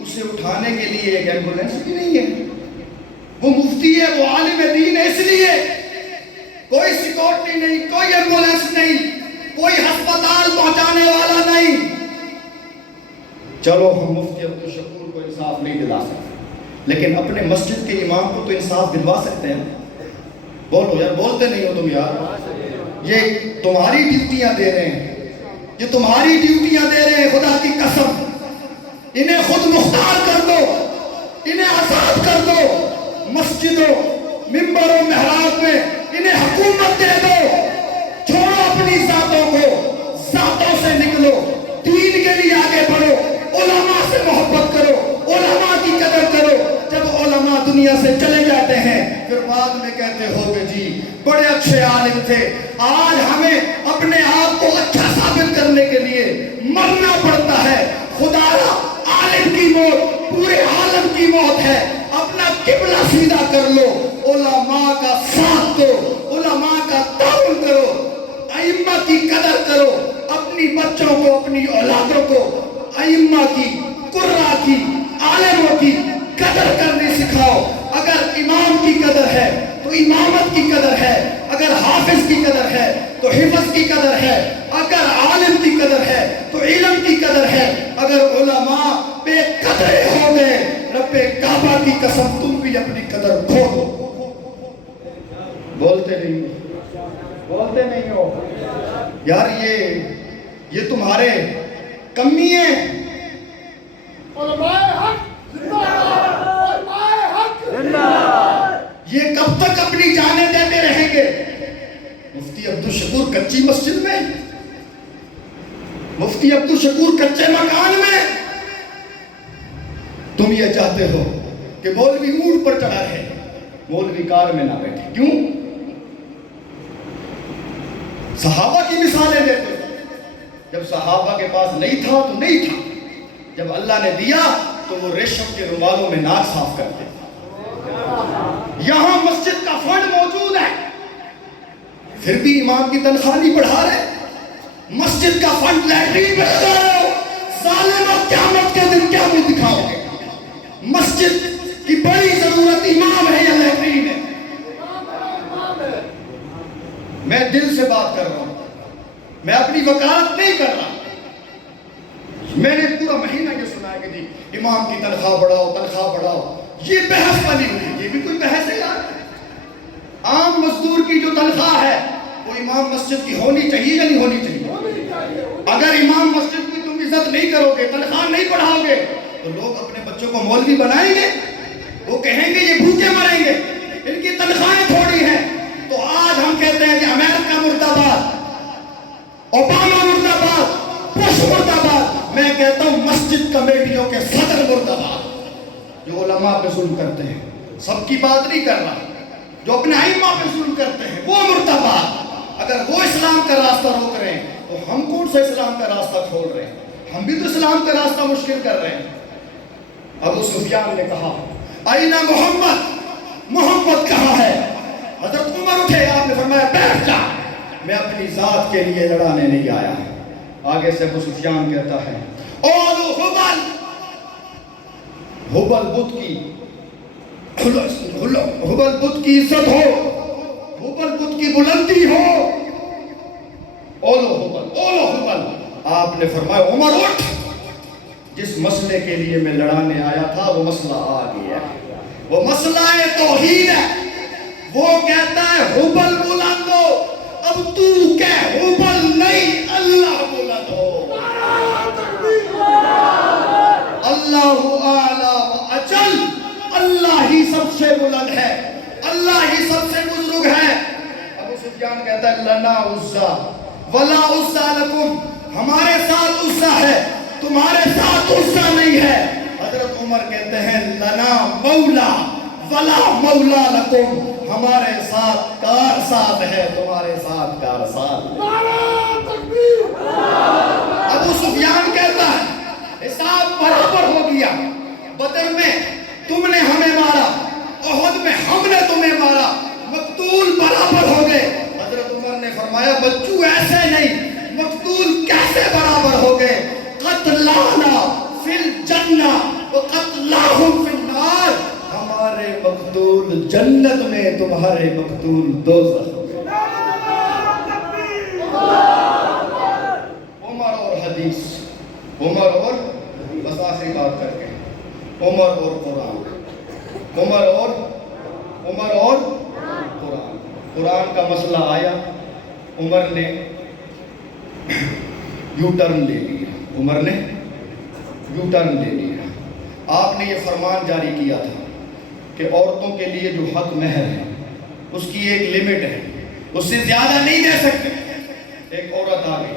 اسے اٹھانے کے لیے ایک ایمبولینس بھی نہیں ہے. وہ مفتی ہے، وہ عالم دین ہے، اس لیے کوئی سیکورٹی نہیں، کوئی ایمبولینس نہیں، کوئی ہسپتال پہنچانے والا نہیں. چلو ہم مفتی عبدالشکور کو انصاف نہیں دلا سکتے، لیکن اپنے مسجد کے امام کو تو انصاف دلوا سکتے ہیں. بولو یار، بولتے نہیں ہو تم یار. یہ تمہاری ڈیوٹیاں دے رہے ہیں، یہ تمہاری ڈیوٹیاں دے رہے ہیں. خدا کی قسم انہیں خود مختار کر دو، انہیں آزاد کر دو. مسجدوں، ممبروں، محراب میں انہیں حکومت دے دو. چھوڑو اپنی ذاتوں کو، ذاتوں سے نکلو، دین کے لیے آگے بڑھو. علماء سے محبت کرو، علماء کی قدر کرو. جب علماء دنیا سے چلے جاتے ہیں پھر بعد میں کہتے ہو کہ جی بڑے اچھے عالم تھے. آج ہمیں اپنے آپ کو اچھا ثابت کرنے کے لیے مرنا پڑتا ہے. خدا را عالم کی موت پورے عالم کی موت ہے. اپنا قبلہ سیدھا کر لو، علماء کا ساتھ دو، علماء کا تعاون کرو، ائمہ کی قدر کرو. اپنی بچوں کو، اپنی اولادوں کو ائمہ کی، قرآ کی، عالموں کی قدر کرنے سکھاؤ. اگر امام کی قدر ہے تو امامت کی قدر ہے، اگر حافظ کی قدر ہے تو حفظ کی قدر ہے، اگر عالم کی قدر ہے تو علم کی قدر ہے. اگر علماء بے قدرے ہو گئے، رب کعبہ کی قسم تم بھی اپنی قدر کھو دو. بولتے نہیں ہو، بولتے نہیں ہو یار. یہ تمہارے کمی ہیں. کچی مسجد میں، مفتی عبدالشکور کچے مکان میں. تم یہ چاہتے ہو کہ مولوی اونٹ پر چڑھا رہے، مولوی کار میں نہ بیٹھے. کیوں؟ صحابہ کی مثالیں دیتے ہو. جب صحابہ کے پاس نہیں تھا تو نہیں تھا، جب اللہ نے دیا تو وہ ریشم کے رومالوں میں ناک صاف کرتے. یہاں مسجد کا فنڈ موجود ہے، پھر بھی امام کی تنخواہ نہیں بڑھا رہے. مسجد کا فنڈ لیٹرین میں لگا رہے ہو. ظالم و قیامت کے دن کیا منہ دکھاؤ گے؟ مسجد کی بڑی ضرورت امام ہے یا لیٹرین ہے؟ میں دل سے بات کر رہا ہوں، میں اپنی وکالت نہیں کر رہا. میں نے پورا مہینہ یہ سنا ہے کہ جی امام کی تنخواہ بڑھاؤ، تنخواہ بڑھاؤ. یہ بحث بنی ہوئی، یہ بھی کوئی بحث ہے یار. عام مزدور کی جو تنخواہ ہے وہ امام مسجد کی ہونی چاہیے یا نہیں ہونی چاہیے؟ اگر امام مسجد کی تم عزت نہیں کرو گے، تنخواہ نہیں بڑھاؤ گے، تو لوگ اپنے بچوں کو مولوی بنائیں گے. وہ کہیں گے یہ بھوکے مریں گے، ان کی تنخواہیں تھوڑی ہیں. تو آج ہم کہتے ہیں کہ امریکہ مرد آباد، اوباما مرد آباد، بش مرد آباد. میں کہتا ہوں مسجد کمیٹیوں کے صدر مرد آباد، جو علماء پہ ظلم کرتے ہیں. سب کی بات نہیں کر رہا، جو اپنے ائمہ پہ ظلم کرتے ہیں وہ مرد آباد. اگر وہ اسلام کا راستہ روک رہے ہیں تو ہم کون سا اسلام کا راستہ کھول رہے ہیں؟ ہم بھی تو اسلام کا راستہ مشکل کر رہے ہیں. ابو سفیان نے کہا آئینہ محمد، محمد کہاں ہے؟ حضرت عمر اٹھے، آپ نے فرمایا بیٹھ جا، میں اپنی ذات کے لیے لڑانے نہیں آیا. آگے سے ابو سفیان کہتا ہے اولو حبل، حبل بت کی، حبل بت کی عزت ہو، حبل بت کی بلندی ہو. اولو حبل، اولو حبل. آپ نے فرمایا عمر اٹھ، جس مسئلے کے لیے میں لڑانے آیا تھا وہ مسئلہ آ گیا. وہ مسئلہ توحید ہے. وہ کہتا ہے حبل بلند ہو. اب تو کہہ حبل نہیں، اللہ بلند ہو. اللہ اعلی و اجل، اللہ ہی سب سے بلند ہے، اللہ ہی سب سے بزرگ ہے. ابو سفیان کہتا ہے لنا عزا ولا عزا لکم، ہمارے ساتھ عزا ہے، تمہارے ساتھ عزا نہیں ہے. حضرت عمر کہتے ہیں لنا مولا ولا مولا لکم، ہمارے ساتھ کارساز ہے، تمہارے ساتھ کارساز. ابو سفیان کہتا ہے حساب برابر ہو گیا. بدر میں تم نے ہمیں مارا، احد میں ہم نے تمہیں مارا، مقتول برابر ہو گئے. حضرت عمر نے فرمایا بچو ایسے نہیں، مقتول کیسے برابر ہو گئے؟ قتلانا فی الجنہ وقتلاہم فی النار، ہمارے مقتول جنت میں، تمہارے مقتول دوزخ میں. عمر اور حدیث، عمر اور بس آخری بات کر کے، عمر اور قرآن، عمر اور قرآن. قرآن کا مسئلہ آیا، عمر نے یو ٹرن لے لیا، عمر نے یو ٹرن لے لیا. آپ نے یہ فرمان جاری کیا تھا کہ عورتوں کے لیے جو حق مہر ہے اس کی ایک لمٹ ہے، اس سے زیادہ نہیں دے سکتے. ایک عورت آ گئی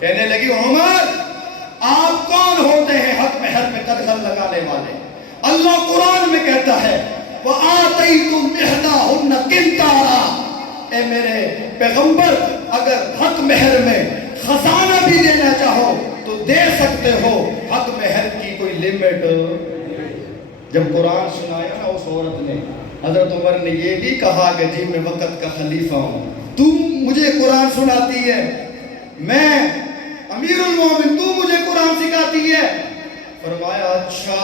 کہنے لگی عمر آپ کون ہوتے ہیں حق مہر میں قدغن لگانے والے؟ اللہ قرآن میں کہتا ہے وَآتَيْتُمْ إِحْدَاهُنَّ قِنْطَارًا، اے میرے پیغمبر اگر حق مہر میں خزانہ بھی دینا چاہو تو دے سکتے ہو، حق مہر کی کوئی لمٹ. جب قرآن سنایا نا اس عورت نے، حضرت عمر نے یہ بھی کہا کہ جی میں وقت کا خلیفہ ہوں، تم مجھے قرآن سناتی ہے، میں امیر المومن، تو مجھے قرآن سکھاتی ہے. فرمایا اچھا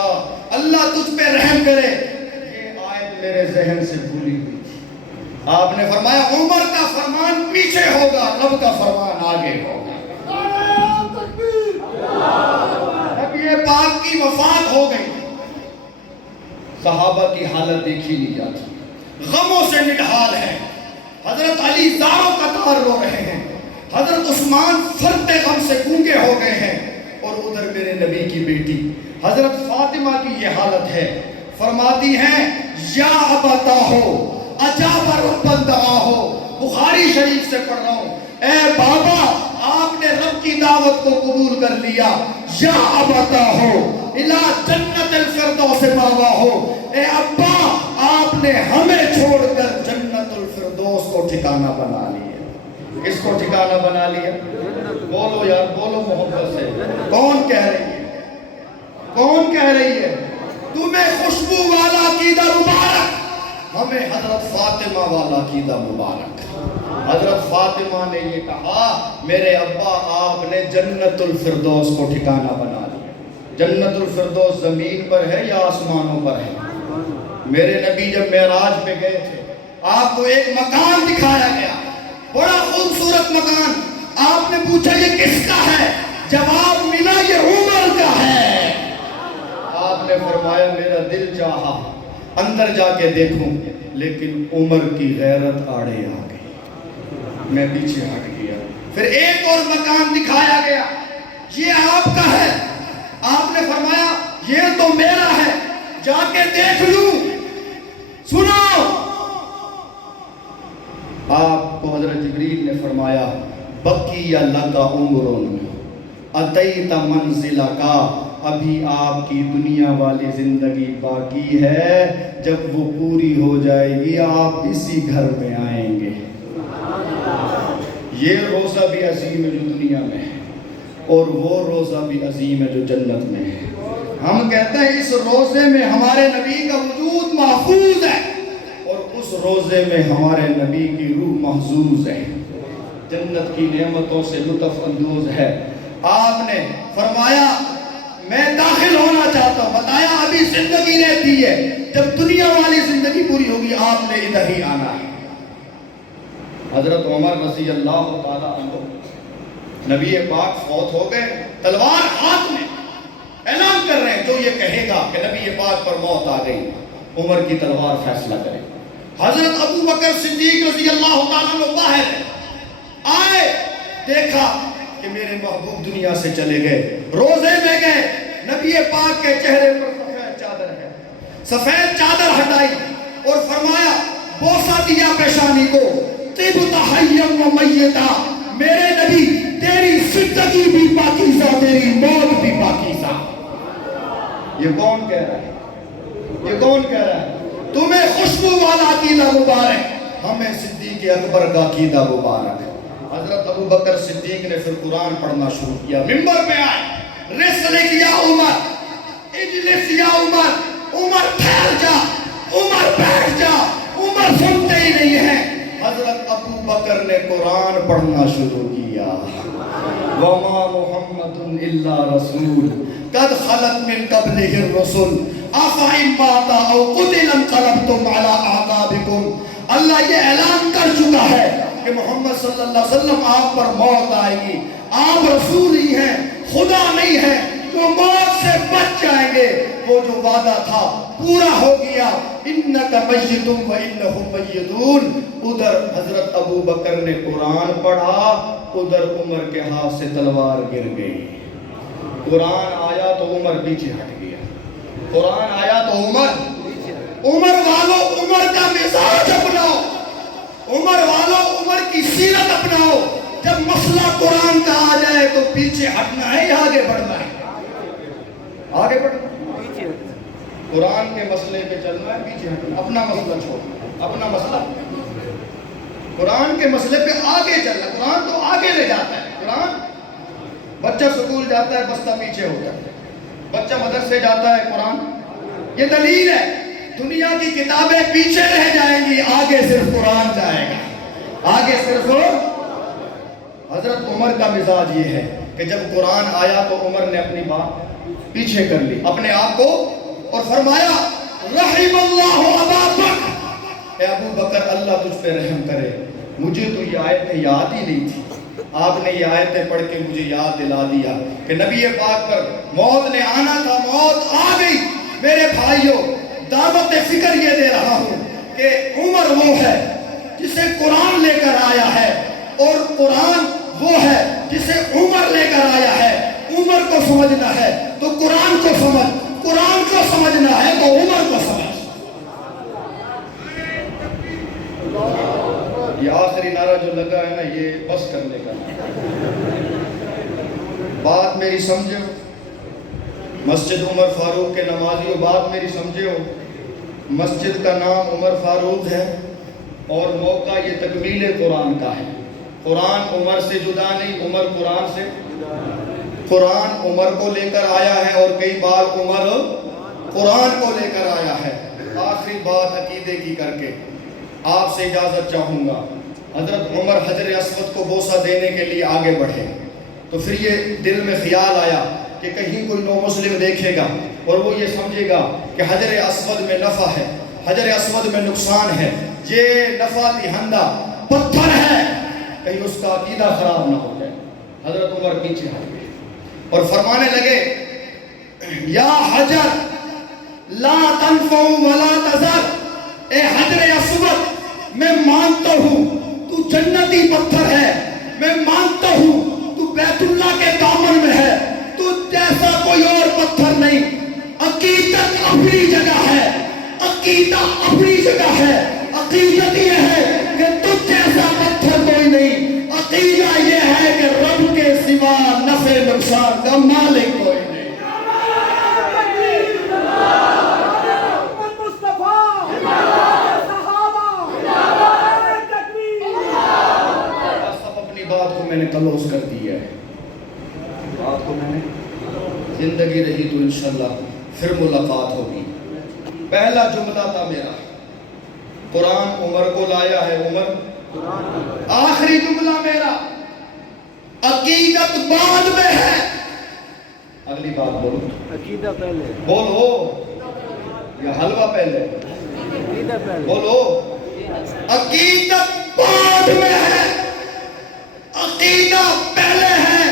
اللہ تجھ پہ رحم کرے، یہ آیت میرے ذہن سے بھولی ہوئی تھی. آپ نے فرمایا عمر کا فرمان پیچھے ہوگا، رب کا فرمان آگے ہوگا. جب یہ پاک کی وفات ہو گئی، صحابہ کی حالت دیکھی نہیں جاتی، غموں سے نڈھال ہے. حضرت علی زاروں کا تار رو رہے ہیں، حضرت عثمان فرتے غم سے گونگے ہو گئے ہیں، اور ادھر میرے نبی کی بیٹی حضرت فاطمہ کی یہ حالت ہے. فرماتی ہیں یا ابتا ہو اجاب ربن دعا ہو. بخاری شریف سے پڑھ رہا ہوں، اے بابا آپ نے رب کی دعوت کو قبول کر لیا، یا ابتا ہو الا جنت الفردوس ماوا ہو، اے ابا آپ نے ہمیں چھوڑ کر جنت الفردوس کو ٹھکانہ بنا لیا۔ اس کو ٹھکانہ بنا لیا؟ بولو یار، بولو محبت سے، کون کہہ رہی ہے؟ کون کہہ رہی ہے؟ تمہیں خوشبو والا عقیدہ مبارک، ہمیں حضرت فاطمہ والا عقیدہ مبارک۔ حضرت فاطمہ نے یہ کہا میرے ابا آپ نے جنت الفردوس کو ٹھکانہ بنا لیا۔ جنت الفردوس زمین پر ہے یا آسمانوں پر ہے؟ میرے نبی جب معراج پہ گئے تھے آپ کو ایک مکان دکھایا گیا، بڑا خوبصورت مکان، آپ نے پوچھا یہ کس کا ہے؟ جواب ملا یہ عمر کا ہے۔ آپ نے فرمایا میرا دل چاہا اندر جا کے دیکھوں، لیکن عمر کی غیرت آڑے آ گئی، میں پیچھے ہٹ گیا۔ پھر ایک اور مکان دکھایا گیا، یہ آپ کا ہے۔ آپ نے فرمایا یہ تو میرا ہے، جا کے دیکھ لوں۔ سنو، آپ کو حضرت جبریل نے فرمایا بقی لکا عمرن اتیت منزلکا، ابھی آپ کی دنیا والی زندگی باقی ہے، جب وہ پوری ہو جائے گی آپ اسی گھر میں آئیں گے۔ یہ روزہ بھی عظیم ہے جو دنیا میں ہے، اور وہ روزہ بھی عظیم ہے جو جنت میں ہے۔ ہم کہتے ہیں اس روزے میں ہمارے نبی کا وجود محفوظ ہے، اور اس روزے میں ہمارے نبی کی روح محظوظ ہے، جنت کی نعمتوں سے لطف اندوز ہے۔ آپ نے فرمایا میں داخل ہونا چاہتا ہوں، بتایا ابھی زندگی رہتی ہے، جب دنیا والی زندگی پوری ہوگی آپ نے ادھر ہی آنا ہے۔ حضرت عمر رضی اللہ تعالیٰ عنہ، نبی پاک فوت ہو گئے، تلوار ہاتھ میں، اعلان کر رہے ہیں جو یہ کہے گا کہ نبی پاک پر موت آ گئی، عمر کی تلوار فیصلہ کرے۔ حضرت ابو بکر صدیق رضی اللہ تعالیٰ عنہ باہر آئے، دیکھا کہ میرے محبوب دنیا سے چلے گئے، روزے میں گئے، نبی پاک کے چہرے پر سفید چادر ہے، سفید چادر ہٹائی اور فرمایا بوسہ دیا پیشانی کو، طِبْتَ حَيًّا وَمَيِّتًا، میرے نبی تیری زندگی بھی پاکیزہ، تیری موت بھی پاکیزہ۔ یہ کون کہہ رہا ہے؟ یہ کون کہہ رہا ہے؟ تمہیں خوشبو والا عقیدہ مبارک، ہمیں صدیق اکبر کا عقیدہ مبارک۔ حضرت ابو بکر صدیق نے پھر قرآن پڑھنا شروع کیا، منبر پہ آئے، رسلک یا عمر، اجلس یا عمر، عمر ٹھہر جا، عمر بیٹھ جا، عمر سنتے ہی نہیں ہیں۔ حضرت ابو بکر نے قرآن پڑھنا شروع کیا، وَمَا مُحَمَّدٌ إِلَّا رَسُولٌ قَدْ خَلَتْ مِن قَبْلِهِ الرُّسُلُ أَفَإِن مَاتَ أَوْ قُتِلَ انقلبتم عَلَىٰ أَعْقَابِكُمْ۔ اللہ یہ اعلان کر چکا ہے کہ محمد صلی اللہ علیہ وسلم آپ پر موت آئے گی، آپ رسول ہی ہیں، خدا نہیں ہے، جو موت سے بچ جائیں گے، وہ جو وعدہ تھا پورا ہو گیا۔ اِنَّكَ مَيِّتٌ وَإِنَّهُمْ مَيِّتُونَ۔ ادھر حضرت ابو بکر نے قرآن پڑھا، ادھر عمر کے ہاتھ سے تلوار گر گئی۔ قرآن آیا تو عمر پیچھے ہٹ گیا، قرآن آیا تو عمر والوں عمر کا مزاج اپناؤ، عمر والوں عمر کی سیرت اپناؤ۔ جب مسئلہ قرآن کا آ جائے تو پیچھے ہٹنا ہے یا آگے بڑھنا ہے؟ آگے بڑھنا، قرآن کے مسئلے پہ چلنا ہے، پیچھے ہٹنا، اپنا مسئلہ چھوڑنا، اپنا مسئلہ قرآن کے مسئلے پہ آگے چلنا۔ قرآن تو آگے لے جاتا ہے، قرآن بچہ سکول جاتا ہے بستہ پیچھے ہوتا ہے، بچہ مدرسے جاتا ہے قرآن، یہ دلیل ہے۔ دنیا کی کتابیں پیچھے رہ جائیں گی، آگے صرف قرآن جائے گا، آگے صرف۔ حضرت عمر کا مزاج یہ ہے کہ جب قرآن آیا تو عمر نے اپنی بات پیچھے کر لی، اپنے آپ کو، اور فرمایا رحم اللہ ابا بکر، اے ابو بکر اللہ تجھ پہ رحم کرے، مجھے تو یہ آیتیں یاد ہی نہیں تھی، آپ نے یہ آیتیں پڑھ کے مجھے یاد دلا دیا کہ نبی پاک پر موت نے آنا تھا، موت آ گئی۔ میرے بھائیوں، دعوت فکر یہ دے رہا ہوں کہ عمر وہ ہے جسے قرآن لے کر آیا ہے، اور قرآن وہ ہے جسے عمر لے کر آیا ہے۔ عمر کو سمجھنا ہے تو قرآن کو سمجھ، قرآن کو سمجھنا ہے تو عمر کو سمجھ۔ یہ آخری نعرہ نعرہ جو لگا ہے نا یہ بس کرنے کا بات میری سمجھے ہو مسجد عمر فاروق کے نمازی ہو بات میری سمجھے ہو مسجد کا نام عمر فاروق ہے اور موقع یہ تکمیل قرآن کا ہے قرآن عمر سے جدا نہیں عمر قرآن سے قرآن عمر کو لے کر آیا ہے اور کئی بار عمر قرآن کو لے کر آیا ہے آخری بات عقیدے کی کر کے آپ سے اجازت چاہوں گا حضرت عمر حجر اسود کو بوسہ دینے کے لیے آگے بڑھے تو پھر یہ دل میں خیال آیا کہ کہیں کوئی نو مسلم دیکھے گا اور وہ یہ سمجھے گا کہ حجر اسود میں نفع ہے حجر اسود میں نقصان ہے یہ نفع دہندہ پتھر ہے کہیں اس کا عقیدہ خراب نہ ہو جائے حضرت عمر پیچھے ہٹ گئے اور فرمانے لگے یا حجر لا تنفع ولا تذر اے حجر اسود میں مانتا ہوں تو جنتی پتھر ہے میں مانتا ہوں تو بیت اللہ کے دامن میں ہے تو جیسا کوئی اور پتھر نہیں عقیدت اپنی جگہ ہے عقیدہ اپنی جگہ ہے عقیدت یہ ہے کہ تجھ جیسا پتھر کوئی نہیں عقیدہ یہ ہے کہ رب کے سوا نفع نقصان کا مالک کوئی نہیں میں نے کلوز کر دیا ہے بات کو میں نے زندگی رہی تو انشاءاللہ پھر ملاقات ہوگی پہلا جملہ تھا میرا قرآن عمر کو لایا ہے عمر آخری جملہ میرا عقیدت بعد میں ہے اگلی بات بولو عقیدہ پہلے بولو یا حلوہ پہلے عقیدہ پہلے بولو عقیدت بعد میں ہے عقیدہ پہلے ہے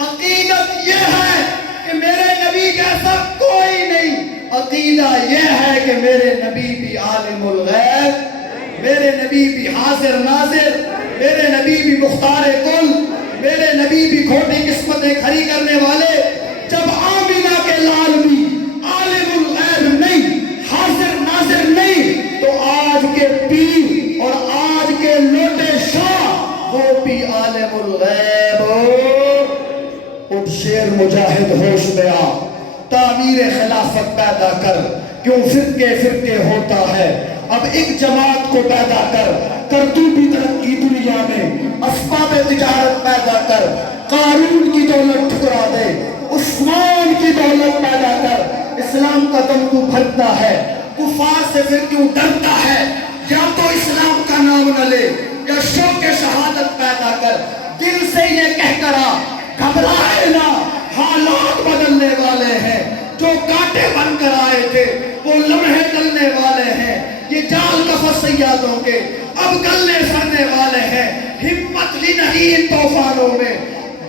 عقیدت یہ ہے کہ میرے نبی جیسا کوئی نہیں عقیدہ یہ ہے کہ میرے نبی بھی عالم الغیب میرے نبی بھی حاضر ناظر میرے نبی بھی مختار کل میرے نبی بھی کھوٹی قسمتیں کھڑی کرنے والے جب آمینہ کے لال بھی عالم الغیب نہیں حاضر ناظر نہیں تو آج کے پیر اور آج کے لوٹے شاہ وہ بھی عالم الغیب اٹھ شیر مجاہد ہوش میں آ تعمیر خلافت پیدا کر کیوں فرقے فرقے ہوتا ہے اب ایک جماعت کو پیدا کر تو بھی ترقی دنیا میں اسباب تجارت پیدا کر قارون کی دولت ٹھکرا دے عثمان کی دولت پیدا کر اسلام کا دم تو بھرتا ہے کفار سے پھر کیوں ڈرتا ہے یا تو اسلام کا نام نہ لے یا شوق شہادت پیدا کر دل سے یہ کہہ کر آ گھبرائے نہ حالات بدلنے والے ہیں جو کانٹے بن کر آئے تھے وہ لمحے ڈلنے والے ہیں یہ جال کفر سیادوں کے اب گلے سرنے والے ہیں ہمت لی نہیں ان طوفانوں میں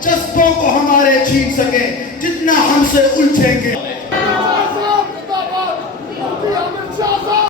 جذبوں کو ہمارے چھین سکے جتنا ہم سے الجھیں گے